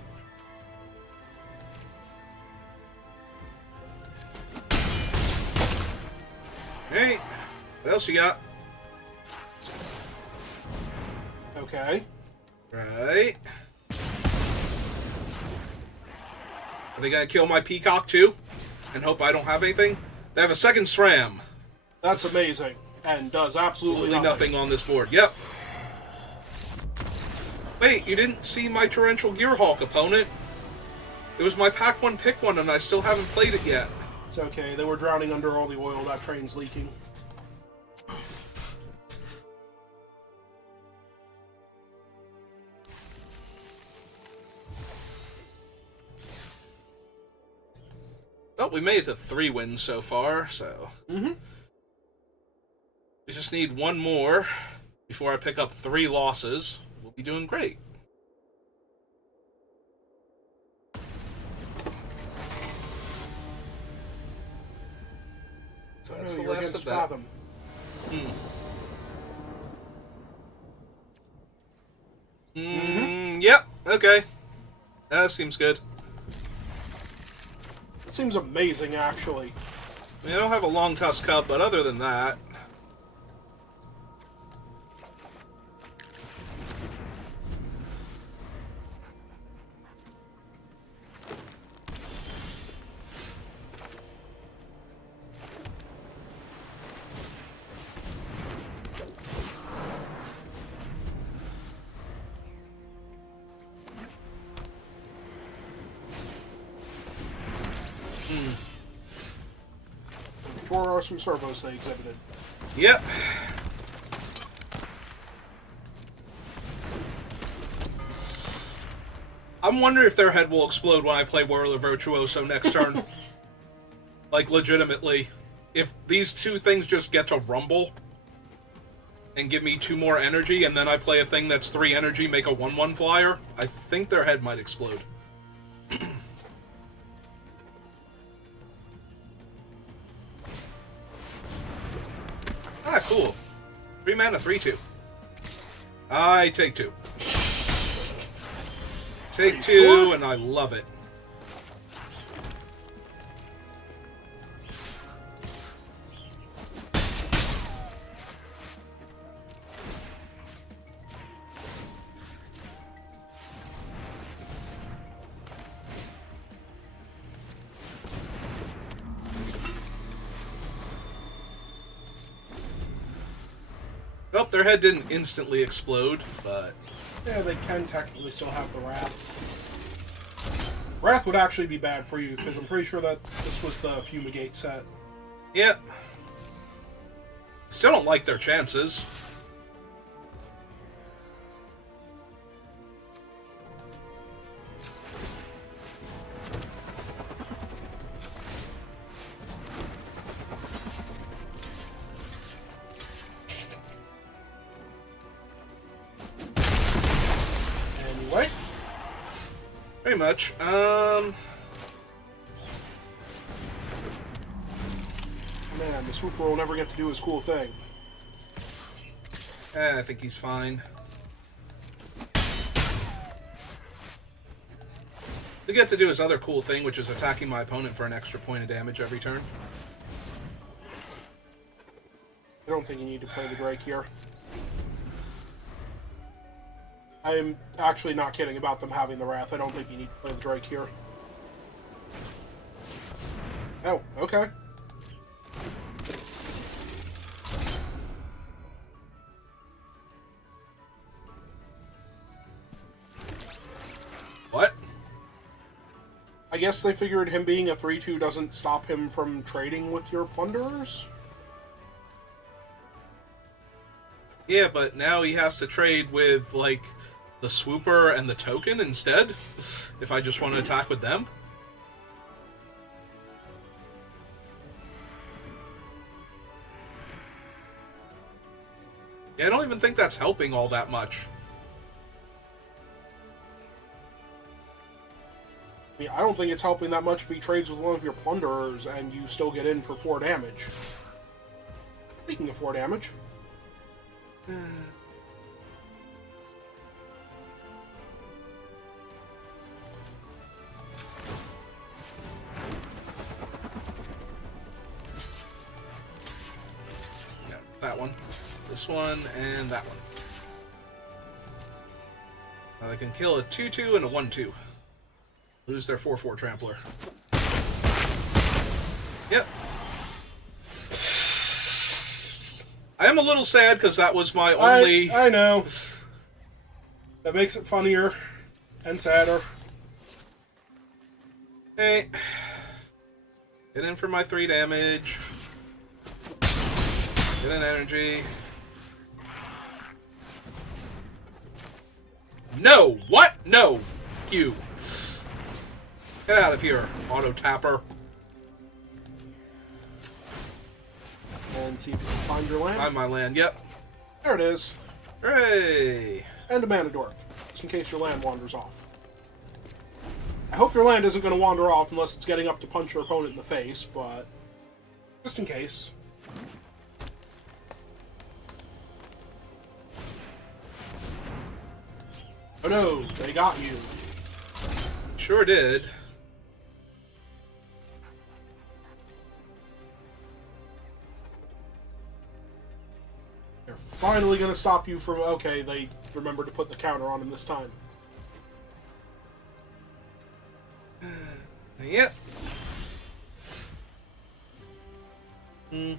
Alright. What else you got? Okay. Right. Are they gonna kill my Peacock too? And hope I don't have anything? They have a second SRAM. That's amazing. And does absolutely nothing on this board. Yep. Wait, you didn't see my Torrential Gearhulk opponent? It was my pack 1 pick 1 and I still haven't played it yet. It's okay. They were drowning under all the oil. That train's leaking. we made it to 3 wins so far, so... Mm-hmm. We just need one more before I pick up 3 losses. We'll be doing great. So that's the you're last against of that. Fathom. Yep, okay. That seems good. It seems amazing, actually. I mean, I don't have a long tusk cup, but other than that... Sure are some servos they exhibited. Yep. I'm wondering if their head will explode when I play Whirler Virtuoso next turn. Like, legitimately. If these 2 things just get to rumble and give me 2 more energy, and then I play a thing that's 3 energy, make a 1/1 flyer, I think their head might explode. Ah, cool. 3 mana, 3/2. I take 2. Take 2, sure? and I love it. Nope, their head didn't instantly explode, but... Yeah, they can technically still have the Wrath. Wrath would actually be bad for you, because I'm pretty sure that this was the Fumigate set. Yep. Still don't like their chances. Anyway. Pretty much. Man, the Swooper will never get to do his cool thing. I think he's fine. We get to do his other cool thing, which is attacking my opponent for an extra point of damage every turn. I don't think you need to play the Drake here. I am actually not kidding about them having the Wrath. I don't think you need to play the Drake here. Oh, okay. What? I guess they figured him being a 3/2 doesn't stop him from trading with your plunderers? Yeah, but now he has to trade with, like, the Swooper and the Token instead, if I just want to attack with them. Yeah, I don't even think that's helping all that much. I mean, I don't think it's helping that much if he trades with one of your plunderers and you still get in for 4 damage. Speaking of 4 damage... Yeah, that one, this one, and that one. Now they can kill a 2/2 and a 1/2. Lose their 4/4 Trampler. Yep. I am a little sad because that was my only... I know. That makes it funnier and sadder. Hey. Get in for my 3 damage. Get an energy. No! What? No! You. Get out of here, auto tapper. And see if you can find your land. Find my land, yep. There it is. Hooray! And a mana dork, just in case your land wanders off. I hope your land isn't going to wander off unless it's getting up to punch your opponent in the face, but just in case. Oh no, they got you. Sure did. They're finally going to stop you from... Okay, they remembered to put the counter on him this time. Yep. Hmm.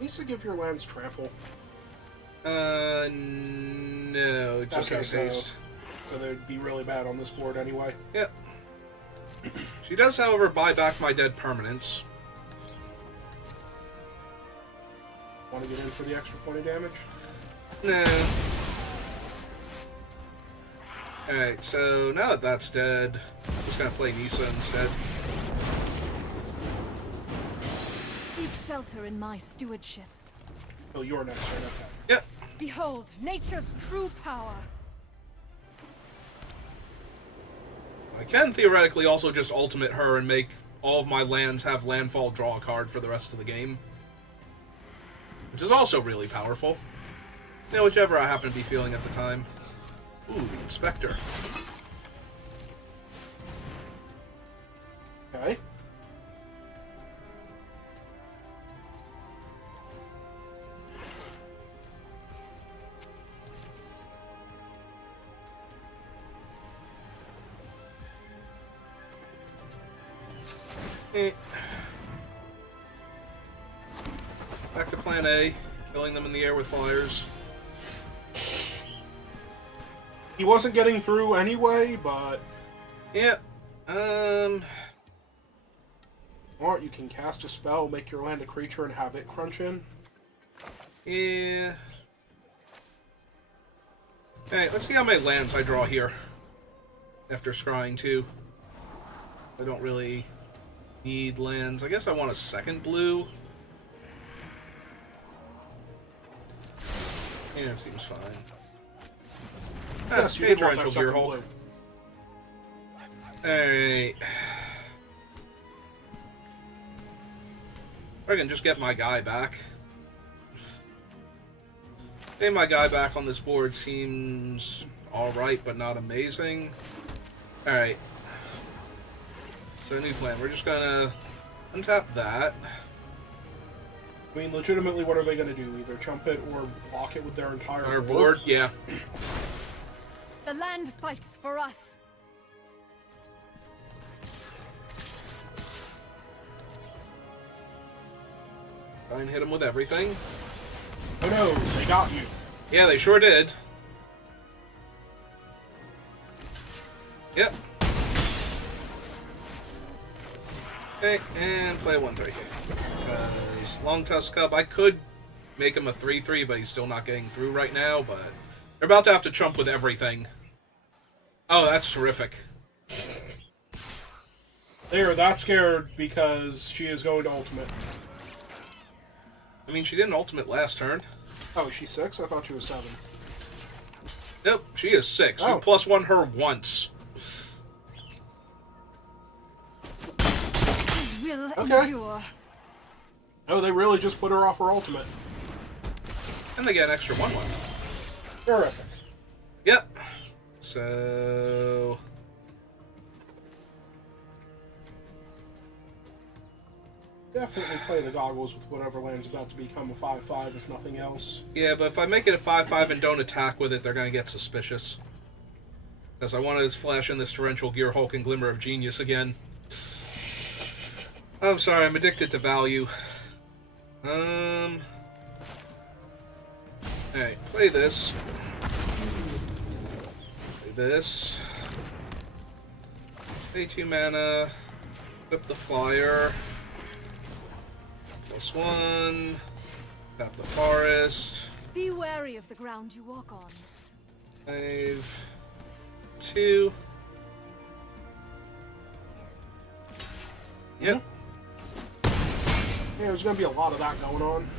Needs to give your lands trample. No, it just has haste. So they'd be really bad on this board anyway. Yep. She does, however, buy back my dead permanents. Want to get in for the extra point of damage? No. Alright, so now that that's dead, I'm just gonna play Nisa instead. Seek shelter in my stewardship. Oh, you're next turn, okay. Yep. Behold, nature's true power. I can theoretically also just ultimate her and make all of my lands have landfall draw a card for the rest of the game. Which is also really powerful. You know, whichever I happen to be feeling at the time. Ooh, the Inspector. Okay. Back to plan A, killing them in the air with flyers. He wasn't getting through anyway, but... Yeah. Or you can cast a spell, make your land a creature, and have it crunch in. Yeah. Alright, let's see how many lands I draw here. After scrying 2. I don't really need lands. I guess I want a second blue. Yeah, it seems fine. Yes, you did want Torrential that second Gearhulk. blue. Alright. I can just get my guy back. Getting my guy back on this board seems alright, but not amazing. Alright. So, new plan. We're just gonna untap that. I mean, legitimately, what are they going to do? Either chump it or block it with their entire Our board, yeah. The land fights for us. Try and hit him with everything. Oh no, they got you. Yeah, they sure did. Yep. Okay, and play a 1/3. Because Long Tusk Cub, I could make him a 3/3, but he's still not getting through right now, but they're about to have to chump with everything. Oh, that's terrific. They are that scared because she is going to ultimate. I mean, she didn't ultimate last turn. Oh, is she 6? I thought she was 7. Nope, she is 6. Oh. You +1 her once. Will Okay. endure. No, they really just put her off her ultimate. And they get an extra 1/1. Terrific. Yep. So... Definitely play the goggles with whatever land's about to become a 5/5, if nothing else. Yeah, but if I make it a 5/5 and don't attack with it, they're going to get suspicious. Because I wanted to flash in this Torrential Gearhulk and Glimmer of Genius again. I'm sorry, I'm addicted to value. Alright, play this. Play this. Pay 2 mana. Flip the flyer. +1. Tap the forest. Be wary of the ground you walk on. 5, 2. Yep. Yeah, there's gonna be a lot of that going on.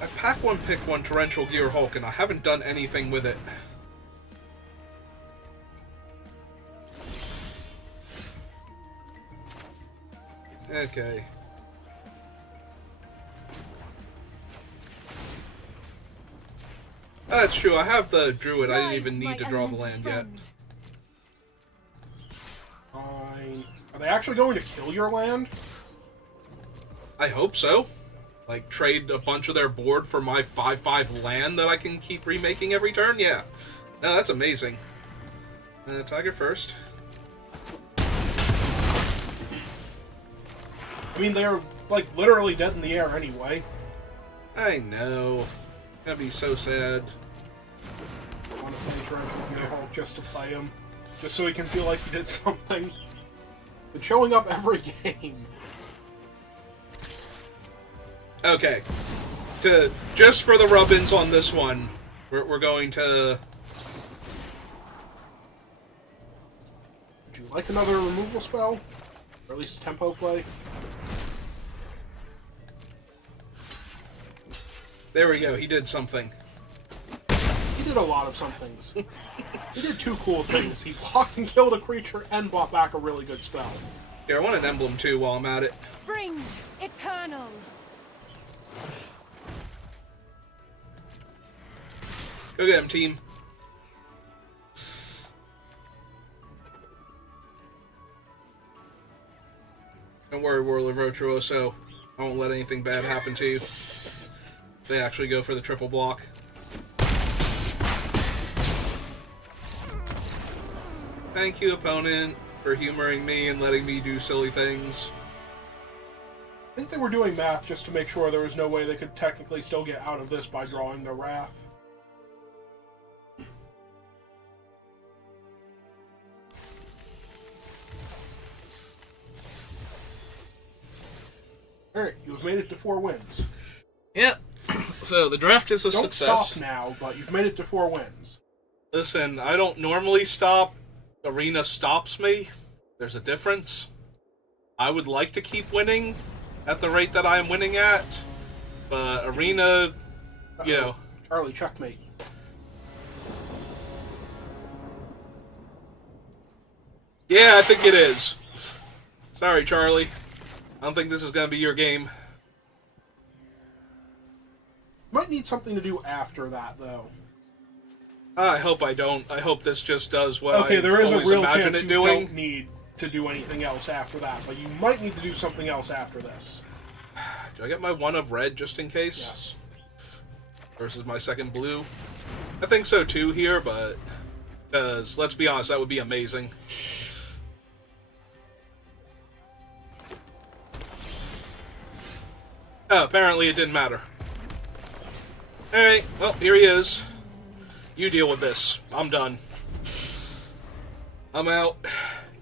I pack one, pick one Torrential Gear Hulk, and I haven't done anything with it. Okay. That's true, I have the Druid, I didn't even need to draw the land yet. Fine. Are they actually going to kill your land? I hope so. Like, trade a bunch of their board for my 5/5 land that I can keep remaking every turn? Yeah. No, that's amazing. Tiger first. I mean, they're, like, literally dead in the air anyway. I know. Gonna be so sad. I want to play Torrential Gear Hulk just to play him. Just so he can feel like he did something. But showing up every game. Okay. Just for the rub-ins on this one, we're going to... Would you like another removal spell? Or at least a tempo play? There we go, he did something. He did a lot of somethings. He did two cool things. He blocked and killed a creature and brought back a really good spell. Here, I want an emblem too while I'm at it. Spring eternal. Go get him, team. Don't worry, Warlord Virtuoso. I won't let anything bad happen to you. They actually go for the triple block. Thank you, opponent, for humoring me and letting me do silly things. I think they were doing math just to make sure there was no way they could technically still get out of this by drawing their Wrath. Alright, you have made it to 4 wins. Yep. So the draft is a Don't success. stop now, but you've made it to 4 wins. Listen, I don't normally stop. Arena stops me. There's a difference. I would like to keep winning at the rate that I'm winning at, but Arena, you know. Charlie, checkmate. Yeah, I think it is. Sorry, Charlie. I don't think this is going to be your game. Might need something to do after that, though. I hope I don't. I hope this just does what Okay, I there is a always real imagine chance it you doing. don't need to do anything else after that, but you might need to do something else after this. Do I get my one of red just in case? Yes. Versus my second blue? I think so too here, but... Because, let's be honest, that would be amazing. Oh, apparently it didn't matter. Alright, well, here he is. You deal with this. I'm done. I'm out.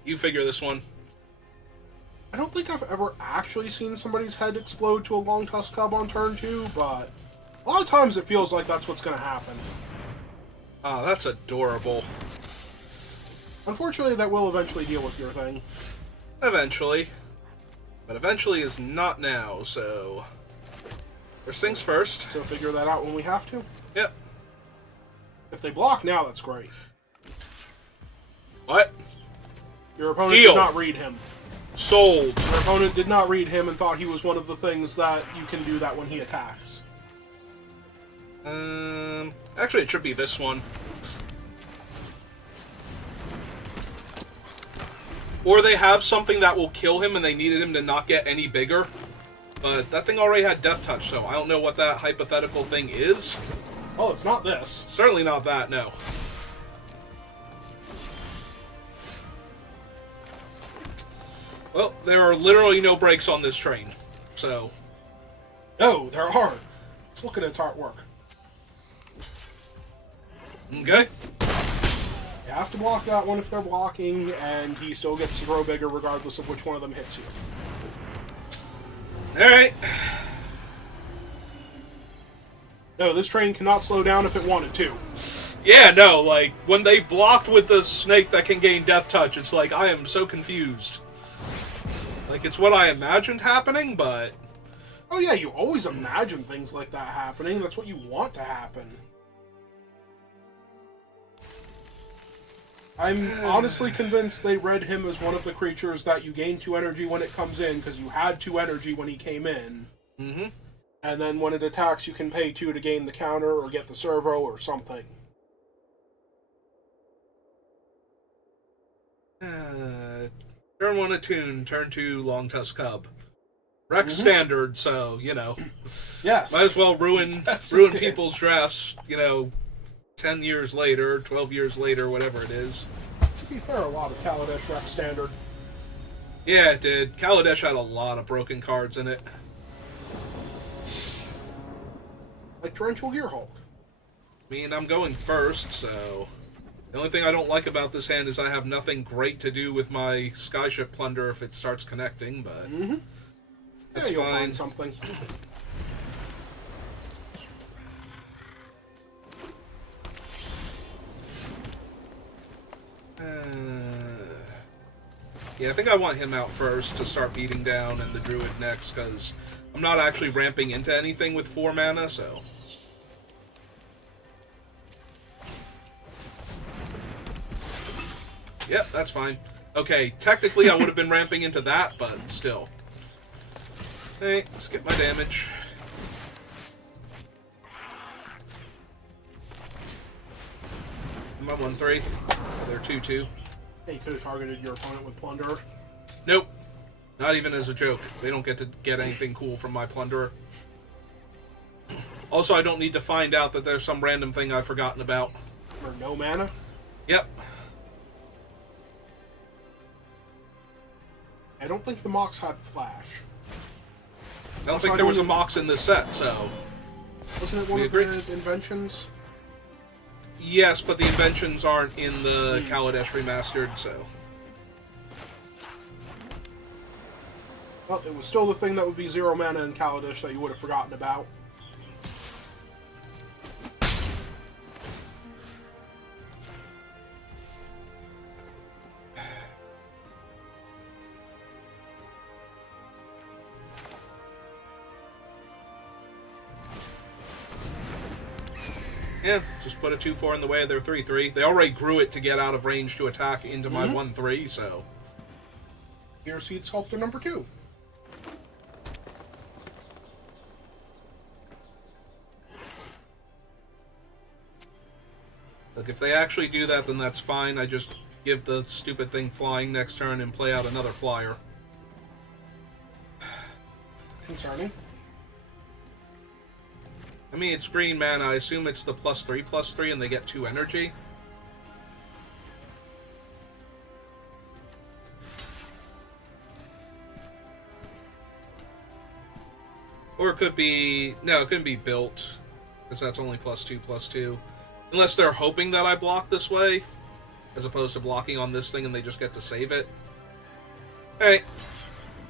You figure this one. I don't think I've ever actually seen somebody's head explode to a long tusk cub on turn 2, but a lot of times it feels like that's what's going to happen. Ah, that's adorable. Unfortunately, that will eventually deal with your thing. Eventually. But eventually is not now, so... First things first. So figure that out when we have to. Yep. If they block now, that's great. What? Your opponent Deal. did not read him. Sold. Your opponent did not read him and thought he was one of the things that you can do that when he attacks. Actually, it should be this one. Or they have something that will kill him and they needed him to not get any bigger. But that thing already had Death Touch, so I don't know what that hypothetical thing is. Oh, it's not this. Certainly not that, no. Well, there are literally no brakes on this train, so... No, there are. Let's look at its artwork. Okay. You have to block that one if they're blocking, and he still gets to grow bigger regardless of which one of them hits you. Alright. No, this train cannot slow down if it wanted to. Yeah, no, like, when they blocked with the snake that can gain Death Touch, it's like, I am so confused. Like, it's what I imagined happening, but... Oh yeah, you always imagine things like that happening. That's what you want to happen. I'm honestly convinced they read him as one of the creatures that you gain 2 energy when it comes in, because you had 2 energy when he came in. Mm-hmm. And then when it attacks, you can pay 2 to gain the counter or get the servo or something. Turn 1 attune, turn 2 Long Tusk Cub. Rex standard, so, you know. Yes. Might as well ruin Yes, people's drafts, 10 years later, 12 years later, whatever it is. To be fair, a lot of Kaladesh Rex standard. Yeah, it did. Kaladesh had a lot of broken cards in it. Like Torrential Gearhulk. I mean, I'm going first, so... The only thing I don't like about this hand is I have nothing great to do with my Skyship Plunder if it starts connecting, but... That's you'll fine. find something. Yeah, I think I want him out first to start beating down and the Druid next, because I'm not actually ramping into anything with 4 mana, so... Yep, that's fine. Okay, technically I would have been ramping into that, but still. Hey, let's get my damage. Am I 1-3? They're 2-2. Hey, you could have targeted your opponent with Plunder. Nope. Not even as a joke. They don't get to get anything cool from my Plunderer. Also, I don't need to find out that there's some random thing I've forgotten about. Or no mana. Yep. I don't think the Mox had Flash. I don't think there was a Mox in this set, so... Wasn't it one of the inventions? Yes, but the inventions aren't in the Kaladesh Remastered, so... Well, it was still the thing that would be 0 mana in Kaladesh that you would have forgotten about. Yeah, just put a 2-4 in the way of their 3-3. They already grew it to get out of range to attack into my 1-3, so... Here's Seed Sculptor number 2. Look, if they actually do that, then that's fine. I just give the stupid thing flying next turn and play out another flyer. Concerning. I mean, it's green mana. I assume it's the +3/+3 and they get 2 energy. Or it could be... No, it couldn't be built. Because that's only +2/+2. Unless they're hoping that I block this way. As opposed to blocking on this thing and they just get to save it. Alright.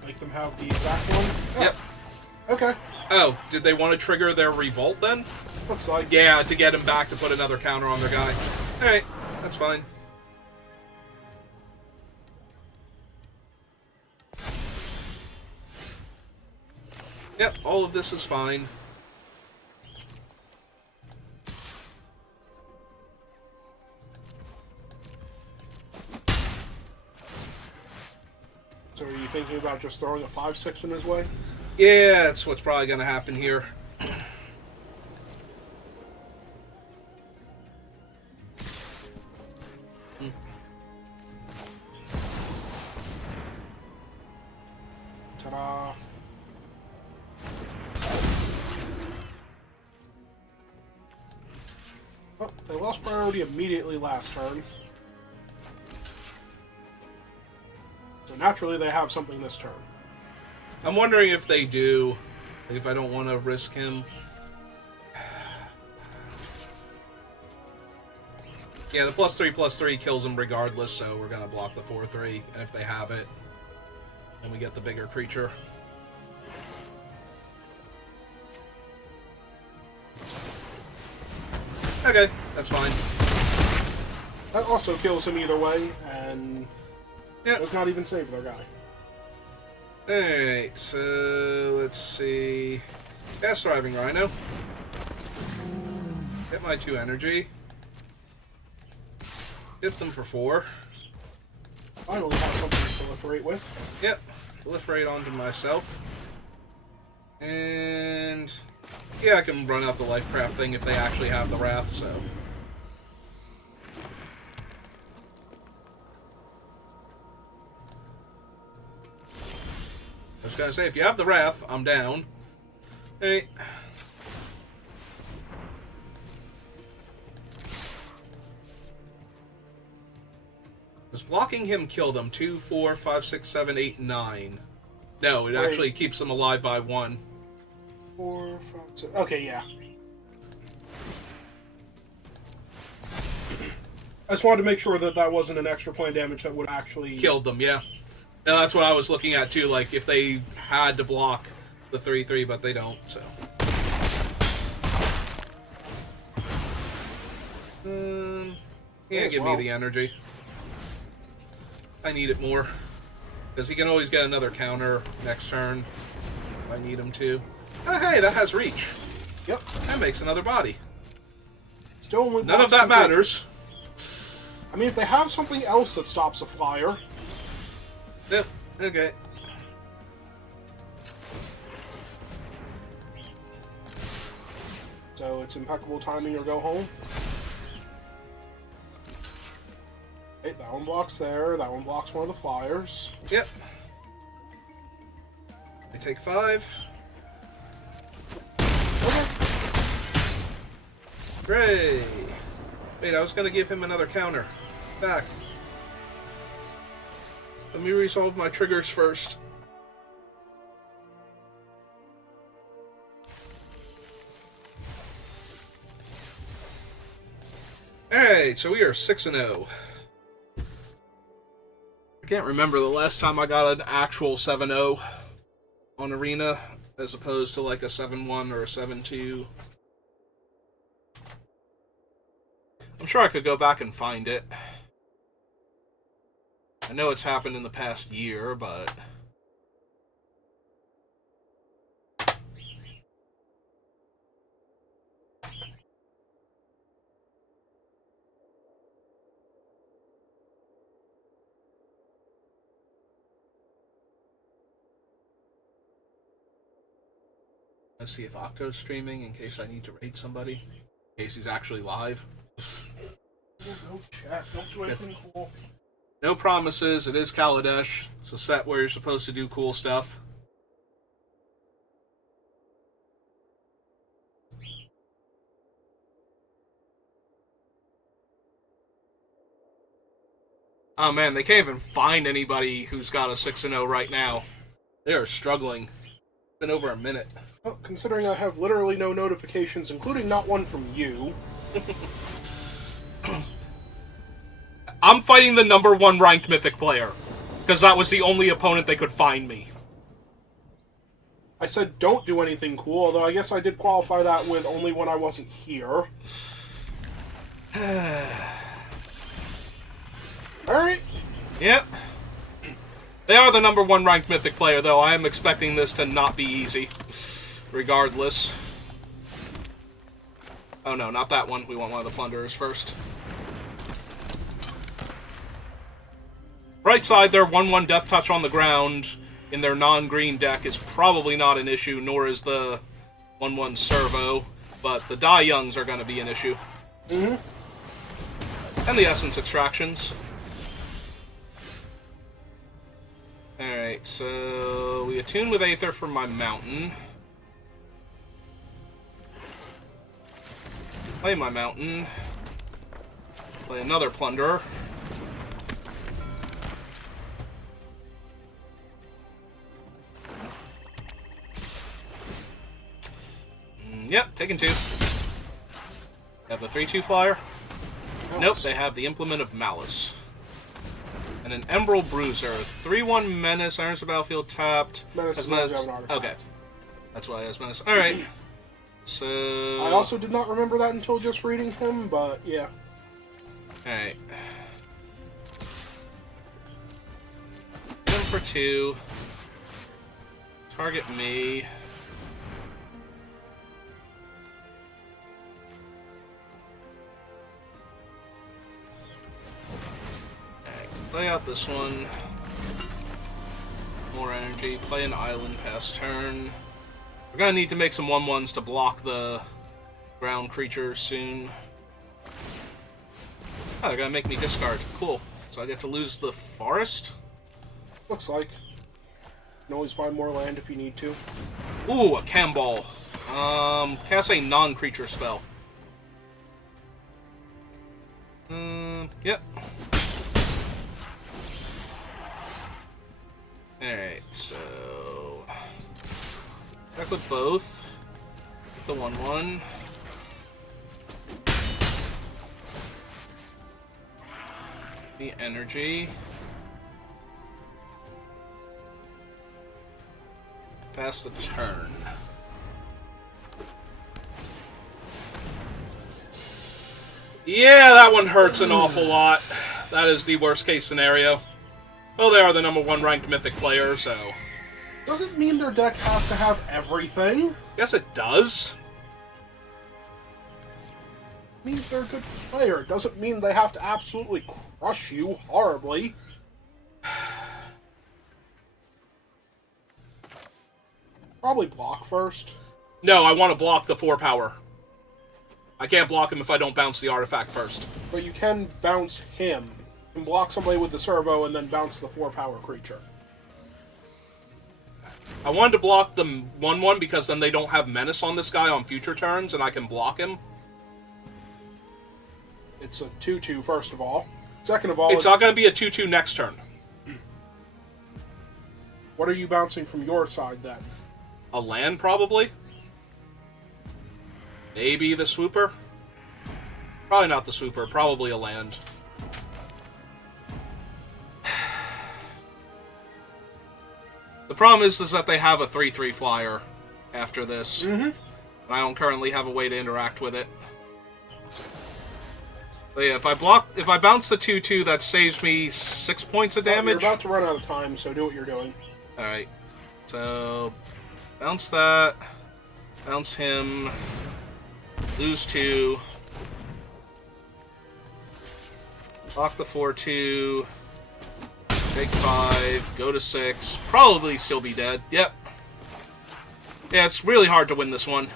Make them have the exact one? Oh. Yep. Okay. Oh, did they want to trigger their revolt then? Looks like. Yeah, to get him back to put another counter on their guy. Alright, that's fine. Yep, all of this is fine. So are you thinking about just throwing a 5/6 in his way? Yeah, that's what's probably going to happen here. Ta-da. Oh, they lost priority immediately last turn. So naturally they have something this turn. I'm wondering if they do. If I don't want to risk him. Yeah, the +3/+3 kills him regardless, so we're going to block the 4/3. And if they have it, then we get the bigger creature. Okay, that's fine. That also kills him either way, and Yep. does not even save their guy. Alright, so let's see. Fast Thriving Rhino. Get my 2 energy. Hit them for 4. Finally have something to proliferate with. Yep. Proliferate onto myself. And yeah, I can run out the Lifecraft thing if they actually have the Wrath, so. I was gonna say, if you have the Wrath, I'm down. Hey. Does blocking him kill them? 2, 4, 5, 6, 7, 8, 9. No, it actually keeps them alive by 1. 4, 5, 6. Okay, yeah. I just wanted to make sure that that wasn't an extra plane damage that would actually... Killed them, yeah. And that's what I was looking at, too. Like, if they had to block the 3-3, but they don't, so. Yeah, give me the energy. I need it more. Because he can always get another counter next turn if I need him to. Oh, hey, that has reach. Yep. That makes another body. Still only None of that matters. I mean, if they have something else that stops a flyer... Yep, okay. So it's impeccable timing or go home. Okay, that one blocks there. That one blocks one of the flyers. Yep. I take 5. Okay. Great. Wait, I was going to give him another counter. Back. Let me resolve my triggers first. Alright, so we are 6-0. I can't remember the last time I got an actual 7-0 on Arena, as opposed to like a 7-1 or a 7-2. I'm sure I could go back and find it. I know it's happened in the past year, but... Let's see if Octo's streaming in case I need to raid somebody. In case he's actually live. No chat. Don't do anything cool. No promises. It is Kaladesh. It's a set where you're supposed to do cool stuff. Oh man, they can't even find anybody who's got a 6-0 right now. They are struggling. It's been over a minute. Well, considering I have literally no notifications, including not one from you. I'm fighting the #1 ranked Mythic player. Because that was the only opponent they could find me. I said don't do anything cool, although I guess I did qualify that with only when I wasn't here. Alright. Yep. They are the #1 ranked Mythic player, though. I am expecting this to not be easy. Regardless. Oh no, not that one. We want one of the Plunderers first. Right side, their 1/1 Death Touch on the ground in their non-green deck is probably not an issue, nor is the 1/1 Servo, but the Die Youngs are going to be an issue. Mm-hmm. And the Essence Extractions. Alright, so we attune with Aether for my Mountain. Play my Mountain. Play another Plunderer. Yep, taking 2. Have the 3/2 flyer? Nope, they have the Implement of Malice. And an Emerald Bruiser. 3/1 Menace, enters the battlefield tapped. Menace Has is not an artifact. Okay. That's why it has Menace. Alright. So... I also did not remember that until just reading him, but yeah. Alright. Hit him for 2. Target me. Alright, play out this one. More energy. Play an island pass turn. We're gonna need to make some 1/1s to block the ground creatures soon. Oh, they're gonna make me discard. Cool. So I get to lose the forest? Looks like. You can always find more land if you need to. Ooh, a Camball. Cast a non-creature spell. Yep. Alright, so... Back with both. Get the 1/1. The energy. Pass the turn. Yeah, that one hurts an awful lot. That is the worst case scenario. Oh, they are the #1 ranked Mythic player, so... Doesn't mean their deck has to have everything. Yes, it does. It means they're a good player. It doesn't mean they have to absolutely crush you horribly. Probably block first. No, I want to block the 4 power. I can't block him if I don't bounce the artifact first. But you can bounce him. You can block somebody with the servo and then bounce the 4 power creature. I wanted to block the 1/1 because then they don't have menace on this guy on future turns and I can block him. It's a 2/2, first of all. Second of all... It's not going to be a 2/2 next turn. What are you bouncing from your side, then? A land, probably? Maybe the Swooper? Probably not the Swooper. Probably a land. The problem is that they have a 3/3 flyer after this. Mm-hmm. And I don't currently have a way to interact with it. But yeah, if I bounce the 2/2, that saves me 6 points of damage. You're about to run out of time, so do what you're doing. Alright. So, bounce that. Bounce him. Lose 2. Block the 4/2. Take 5. Go to 6. Probably still be dead. Yep. Yeah, it's really hard to win this one.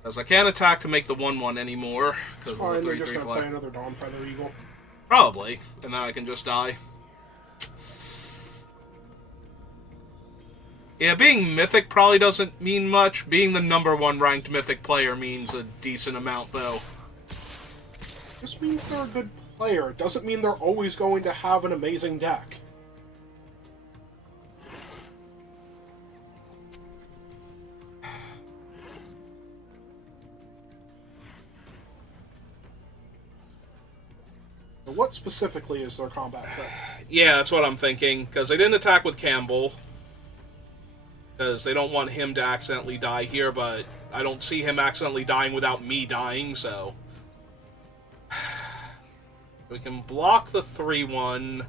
Because I can't attack to make the 1/1 anymore. It's fine, they're just going to play another Dawnfeather Eagle. Probably. And then I can just die. Yeah, being Mythic probably doesn't mean much. Being the #1 ranked Mythic player means a decent amount, though. This means they're a good player. It doesn't mean they're always going to have an amazing deck. What specifically is their combat trick? Yeah, that's what I'm thinking. Because they didn't attack with Campbell. Because they don't want him to accidentally die here, but I don't see him accidentally dying without me dying, so... We can block the 3/1.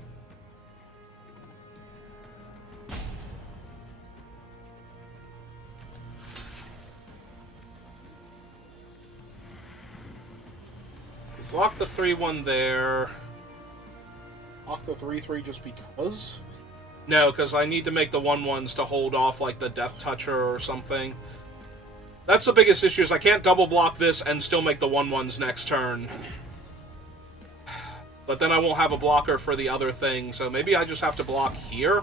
Block the 3/1 there. Block the 3/3 just because? No, because I need to make the 1/1s to hold off, like, the Death Toucher or something. That's the biggest issue, is I can't double block this and still make the 1/1s next turn. But then I won't have a blocker for the other thing, so maybe I just have to block here.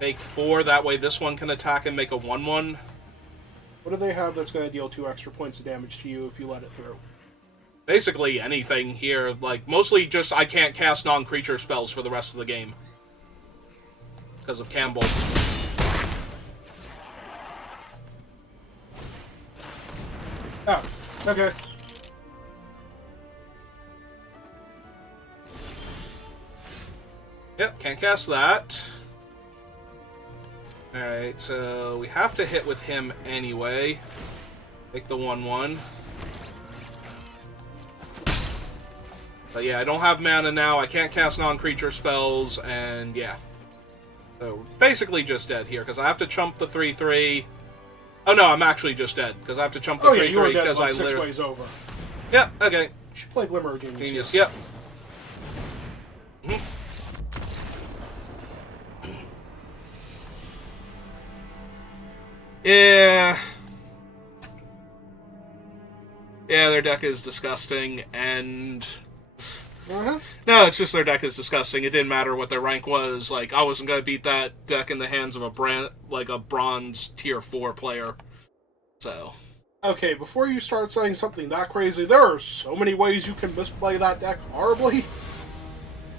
Make 4, that way this one can attack and make a 1/1. What do they have that's going to deal 2 extra points of damage to you if you let it through? Basically anything here, like, mostly just I can't cast non-creature spells for the rest of the game. Because of Campbell. Oh, okay. can't cast that. Alright, so we have to hit with him anyway. Take the 1/1. But yeah, I don't have mana now, I can't cast non-creature spells, and yeah. So, basically just dead here, because I have to chump the 3/3. Oh no, I'm actually just dead, because I have to chump the 3/3, because I six literally... ways over. Yep, okay. You should play Glimmer of Genius. Genius, yep. Yeah. Yeah, their deck is disgusting, and... Uh-huh. No, it's just their deck is disgusting. It didn't matter what their rank was. Like, I wasn't going to beat that deck in the hands of a bronze tier 4 player. So... Okay, before you start saying something that crazy, there are so many ways you can misplay that deck horribly.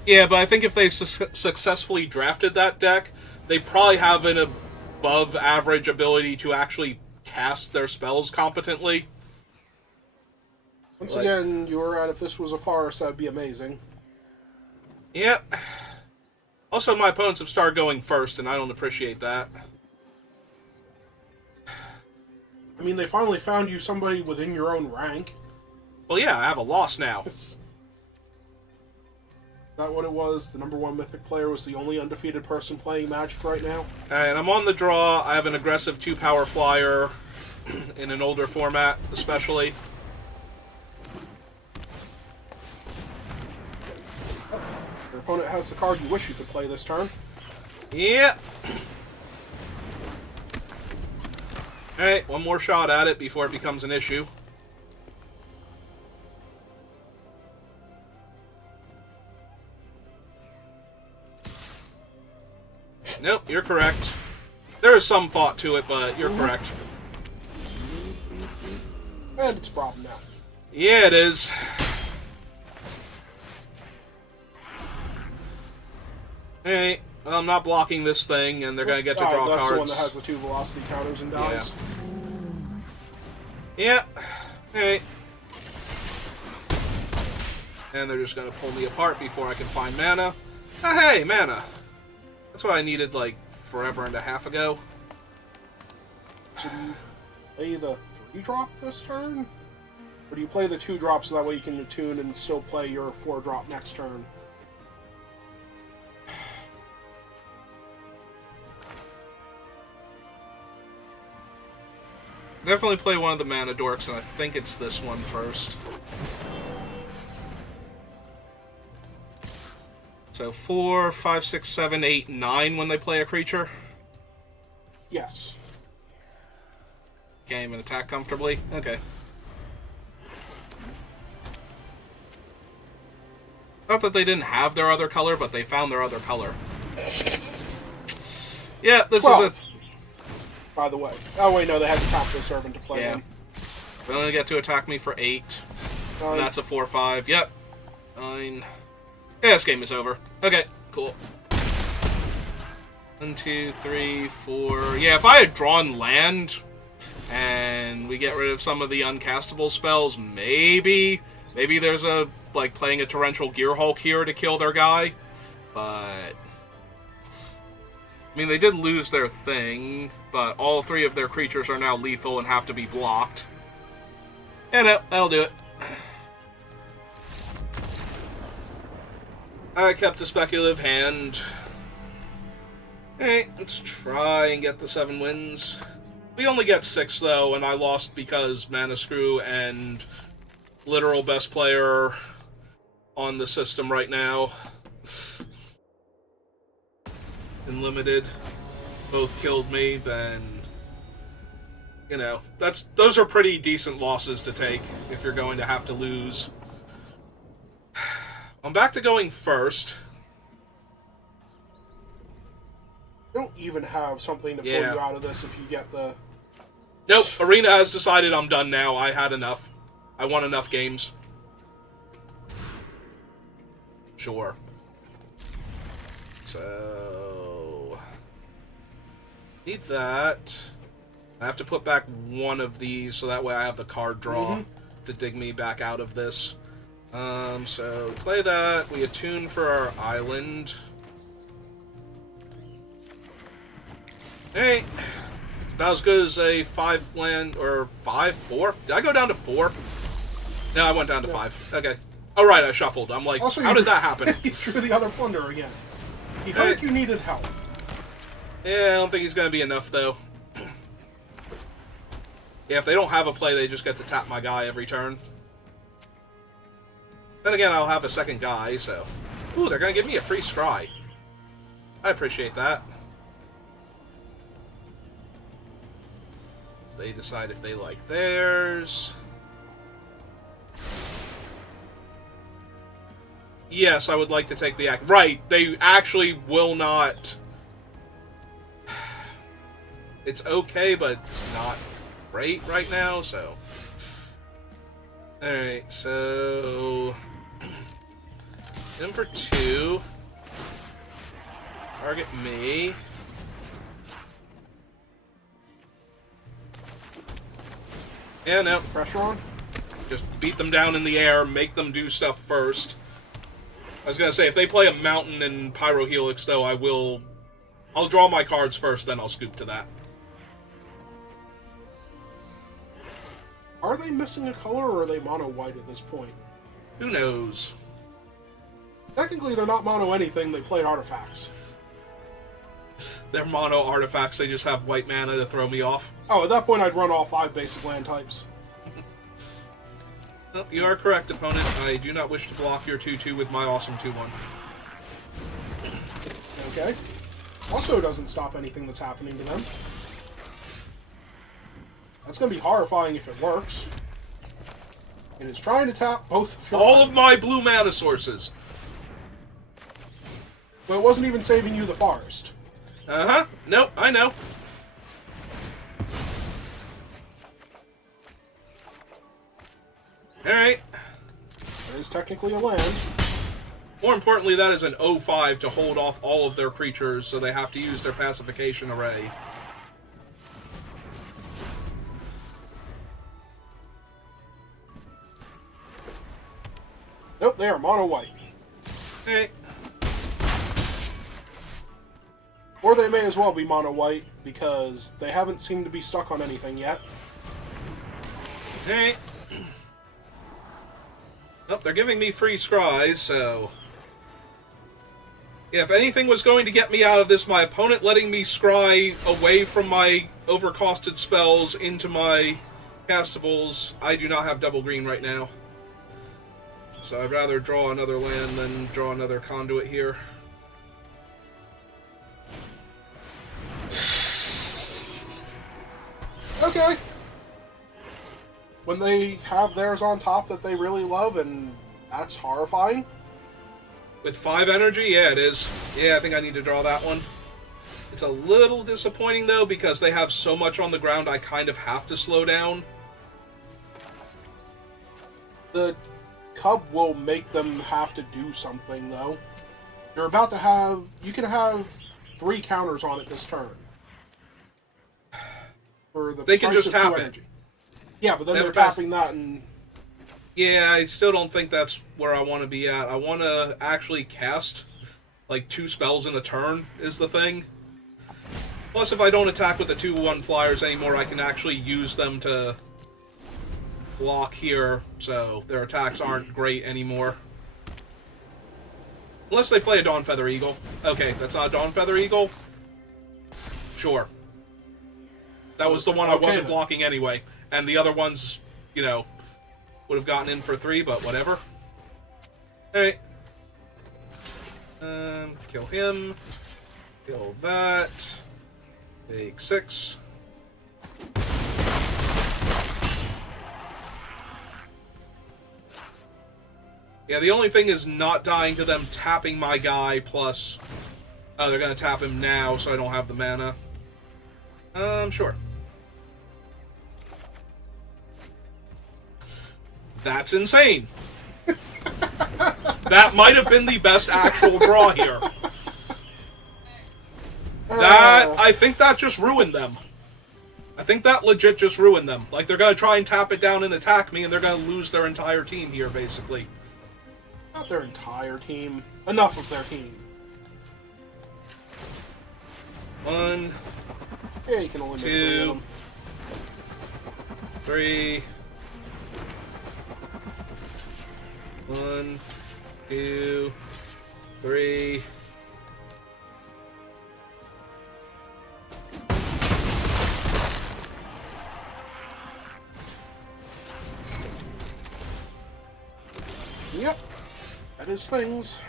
Yeah, but I think if they've successfully drafted that deck, they probably have an above-average ability to actually cast their spells competently. Once again, you were right. If this was a forest, that'd be amazing. Yep. Also, my opponents have started going first, and I don't appreciate that. I mean, they finally found you somebody within your own rank. Well, yeah, I have a loss now. Is that what it was? The #1 Mythic player was the only undefeated person playing Magic right now? And I'm on the draw. I have an aggressive 2-power flyer in an older format, especially. Your opponent has the card you wish you could play this turn. Yep. Alright, one more shot at it before it becomes an issue. Nope, you're correct. There is some thought to it, but you're correct. And it's a problem now. Yeah, it is. Hey, well, I'm not blocking this thing, and they're going to get to draw that's cards. the one that has the 2 velocity counters and dies. Yeah. Hey. And they're just going to pull me apart before I can find mana. Oh, hey, mana. That's what I needed, like, forever and a half ago. So do you play the 3-drop this turn? Or do you play the 2-drop so that way you can attune and still play your 4-drop next turn? Definitely play one of the mana dorks, and I think it's this one first. So 4, 5, 6, 7, 8, 9 when they play a creature. Yes. Can't even attack comfortably? Okay. Not that they didn't have their other color, but they found their other color. Yeah, this is a... By the way. Oh, wait, no, they had to tap the servant to play them. They only get to attack me for 8. And that's a 4-5. Yep. 9. Yeah, this game is over. Okay, cool. 1, 2, 3, 4... Yeah, if I had drawn land, and we get rid of some of the uncastable spells, maybe there's a, like, playing a Torrential Gearhulk here to kill their guy, but... I mean, they did lose their thing, but all 3 of their creatures are now lethal and have to be blocked. And that'll do it. I kept a speculative hand. Hey, let's try and get the 7 wins. We only get 6, though, and I lost because Mana Screw and literal best player on the system right now in Limited both killed me. Then, you know, those are pretty decent losses to take if you're going to have to lose. I'm back to going first. You don't even have something to pull you out of this if you get the... Nope, Arena has decided I'm done now. I had enough. I won enough games. Sure. So... need that. I have to put back one of these so that way I have the card draw to dig me back out of this. So play that. We attune for our island. Hey, it's about as good as a 5 land, or 5, 4? Did I go down to 4? No, I went down to 5. Okay. Oh, right, I shuffled. I'm like, Also, how did that happen? He drew the other plunder again. He heard you needed help. Yeah, I don't think he's going to be enough, though. Yeah, if they don't have a play, they just get to tap my guy every turn. Then again, I'll have a second guy, so... Ooh, they're going to give me a free scry. I appreciate that. They decide if they like theirs. Yes, I would like to take the act. Right, they actually will not... It's okay, but it's not great right now, so... Alright, so... Number 2. Target me. Yeah, no. Pressure on? Just beat them down in the air, make them do stuff first. I was gonna say, if they play a Mountain and Pyro Helix, though, I'll draw my cards first, then I'll scoop to that. Are they missing a color, or are they mono-white at this point? Who knows? Technically, they're not mono anything, they played artifacts. They're mono artifacts, they just have white mana to throw me off. Oh, at that point, I'd run all 5 basic land types. Well, you are correct, opponent. I do not wish to block your 2-2 with my awesome 2-1. Okay. Also doesn't stop anything that's happening to them. That's going to be horrifying if it works. It is trying to tap both of your... All of my blue mana sources! But it wasn't even saving you the forest. Uh-huh. Nope, I know. Alright. It is technically a land. More importantly, that is an 0-5 to hold off all of their creatures, so they have to use their pacification array. Nope, they are mono-white. Hey. Or they may as well be mono-white, because they haven't seemed to be stuck on anything yet. Hey. Nope, they're giving me free scries, so... Yeah, if anything was going to get me out of this, my opponent letting me scry away from my overcosted spells into my castables, I do not have double green right now. So I'd rather draw another land than draw another conduit here. Okay. When they have theirs on top that they really love, and that's horrifying. With 5 energy? Yeah, it is. Yeah, I think I need to draw that one. It's a little disappointing, though, because they have so much on the ground, I kind of have to slow down. The Cub will make them have to do something, though. You're about to have... You can have 3 counters on it this turn. For the They can price just of 2 tap it. energy. Yeah, but then They they're have a pass- tapping that and... Yeah, I still don't think that's where I want to be at. I want to actually cast, like, 2 spells in a turn, is the thing. Plus, if I don't attack with the 2/1 flyers anymore, I can actually use them to block here, so their attacks aren't great anymore. Unless they play a Dawn Feather Eagle. Okay, that's not a Dawn Feather Eagle? Sure. That was the one I Okay, wasn't then. blocking anyway. And the other ones, you know, would have gotten in for 3, but whatever. Alright. Kill him. Kill that. Take 6. Yeah, the only thing is not dying to them tapping my guy, plus... Oh, they're gonna tap him now, so I don't have the mana. Sure. That's insane. That might have been the best actual draw here. I think that just ruined them. I think that legit just ruined them. Like, they're gonna try and tap it down and attack me, and they're gonna lose their entire team here, basically. Not their entire team. Enough of their team. 1, Yeah, you can only make 3 of them. 3. 1, 2, 3. Yep. That is things.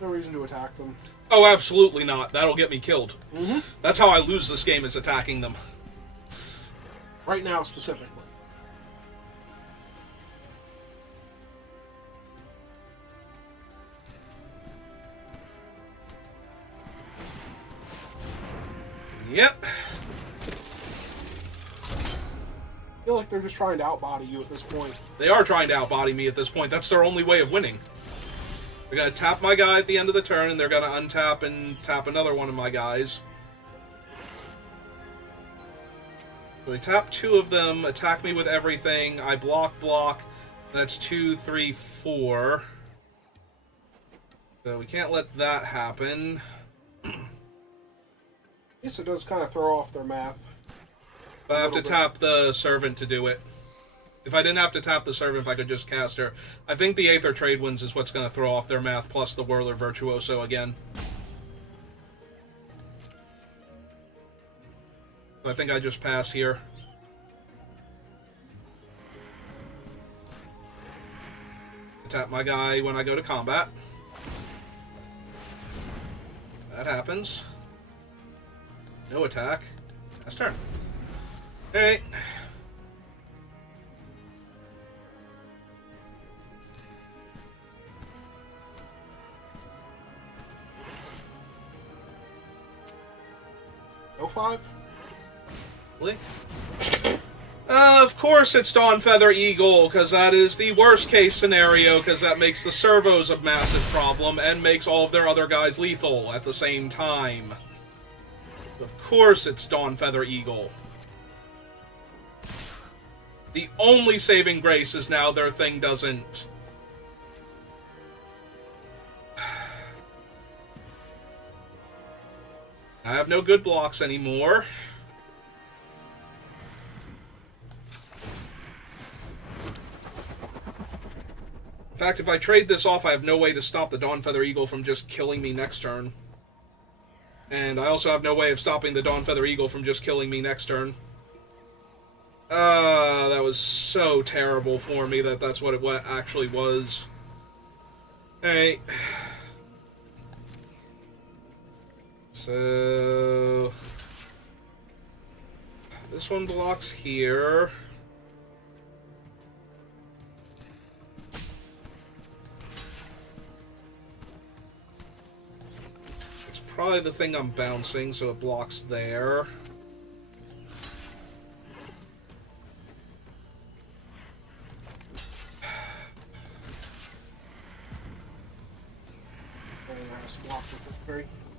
No reason to attack them. Oh, absolutely not. That'll get me killed. Mm-hmm. That's how I lose this game, is attacking them. Right now, specifically. Yep. I feel like they're just trying to outbody you at this point. They are trying to outbody me at this point. That's their only way of winning. They're going to tap my guy at the end of the turn, and they're going to untap and tap another one of my guys. So they tap 2 of them, attack me with everything. I block. That's 2, 3, 4. So we can't let that happen. Yes, it does kind of throw off their math. But I have to tap the servant to do it. If I didn't have to tap the servant, if I could just cast her. I think the Aether Trade Winds is what's going to throw off their math, plus the Whirler Virtuoso again. I think I just pass here. Tap my guy when I go to combat. That happens. No attack. Last turn. Alright. No 5? Really? Of course it's Dawnfeather Eagle, because that is the worst case scenario, because that makes the servos a massive problem and makes all of their other guys lethal at the same time. Of course it's Dawnfeather Eagle. The only saving grace is now their thing doesn't... I have no good blocks anymore. In fact, if I trade this off, I have no way to stop the Dawnfeather Eagle from just killing me next turn. And I also have no way of stopping the Dawnfeather Eagle from just killing me next turn. That was so terrible for me that that's what it actually was. Alright. So... this one blocks here. It's probably the thing I'm bouncing, so it blocks there.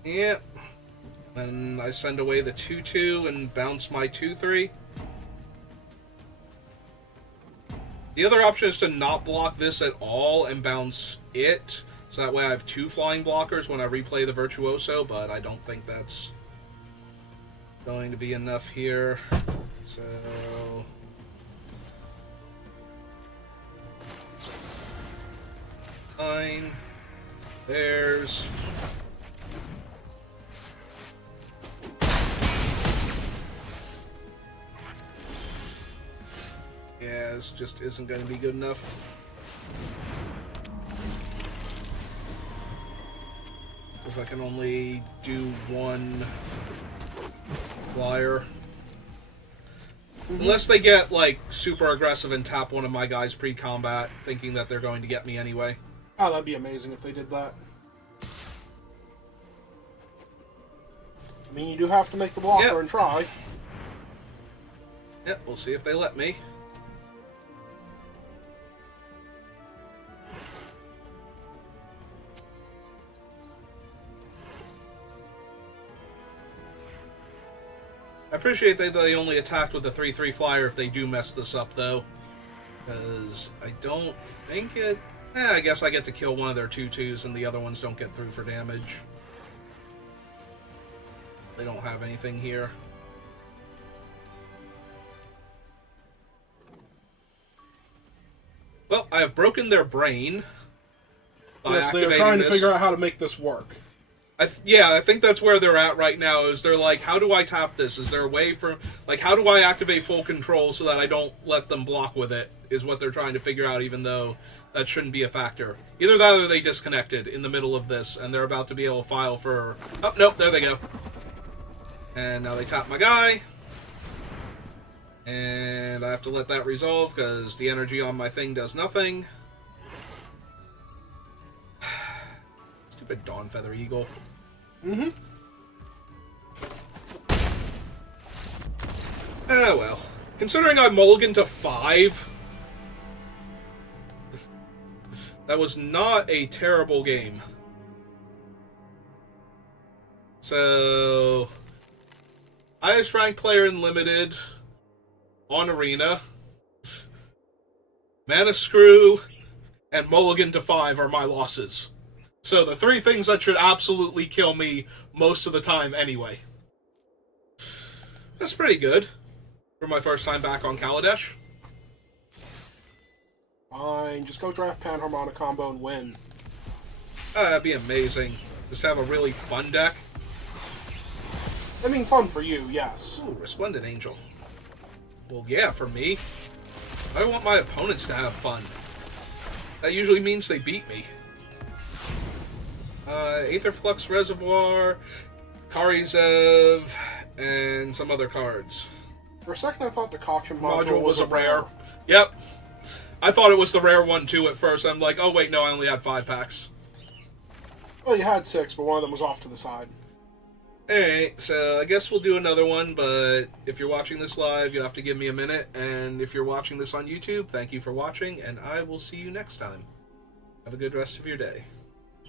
Yep. And I send away the 2-2 and bounce my 2-3. The other option is to not block this at all and bounce it. So that way I have 2 flying blockers when I replay the Virtuoso, but I don't think that's going to be enough here. So... fine. There's... yeah, this just isn't going to be good enough. Because I can only do 1 flyer. Unless they get, like, super aggressive and tap one of my guys pre-combat, thinking that they're going to get me anyway. Oh, that'd be amazing if they did that. I mean, you do have to make the blocker and try. Yep, we'll see if they let me. I appreciate that they only attacked with the 3/3 flyer if they do mess this up, though. Because I don't think it... I guess I get to kill one of their 2/2s and the other ones don't get through for damage. They don't have anything here. Well, I have broken their brain. Yes, they're trying to figure out how to make this work. Yeah, I think that's where they're at right now, is they're like, how do I tap this? Is there a way for... Like, how do I activate full control so that I don't let them block with it, is what they're trying to figure out, even though that shouldn't be a factor. Either that or they disconnected in the middle of this, and they're about to be able to file for... Oh, nope, there they go. And now they tap my guy. And I have to let that resolve, because the energy on my thing does nothing. Stupid Dawn Feather Eagle. Mm-hmm. Ah, well. Considering I mulliganed to 5, that was not a terrible game. So, highest ranked player in Limited on Arena, Mana Screw, and mulligan to 5 are my losses. So the 3 things that should absolutely kill me most of the time anyway. That's pretty good for my first time back on Kaladesh. Fine, just go draft Panharmonica combo and win. That'd be amazing. Just have a really fun deck. I mean, fun for you, yes. Ooh, Resplendent Angel. Well, yeah, for me. I want my opponents to have fun. That usually means they beat me. Aetherflux Reservoir, Karizev, and some other cards. For a second, I thought Decoction Module was a rare. Yep. I thought it was the rare one, too, at first. I'm like, oh, wait, no, I only had 5 packs. Well, you had 6, but one of them was off to the side. Alright, so I guess we'll do another one, but if you're watching this live, you'll have to give me a minute, and if you're watching this on YouTube, thank you for watching, and I will see you next time. Have a good rest of your day.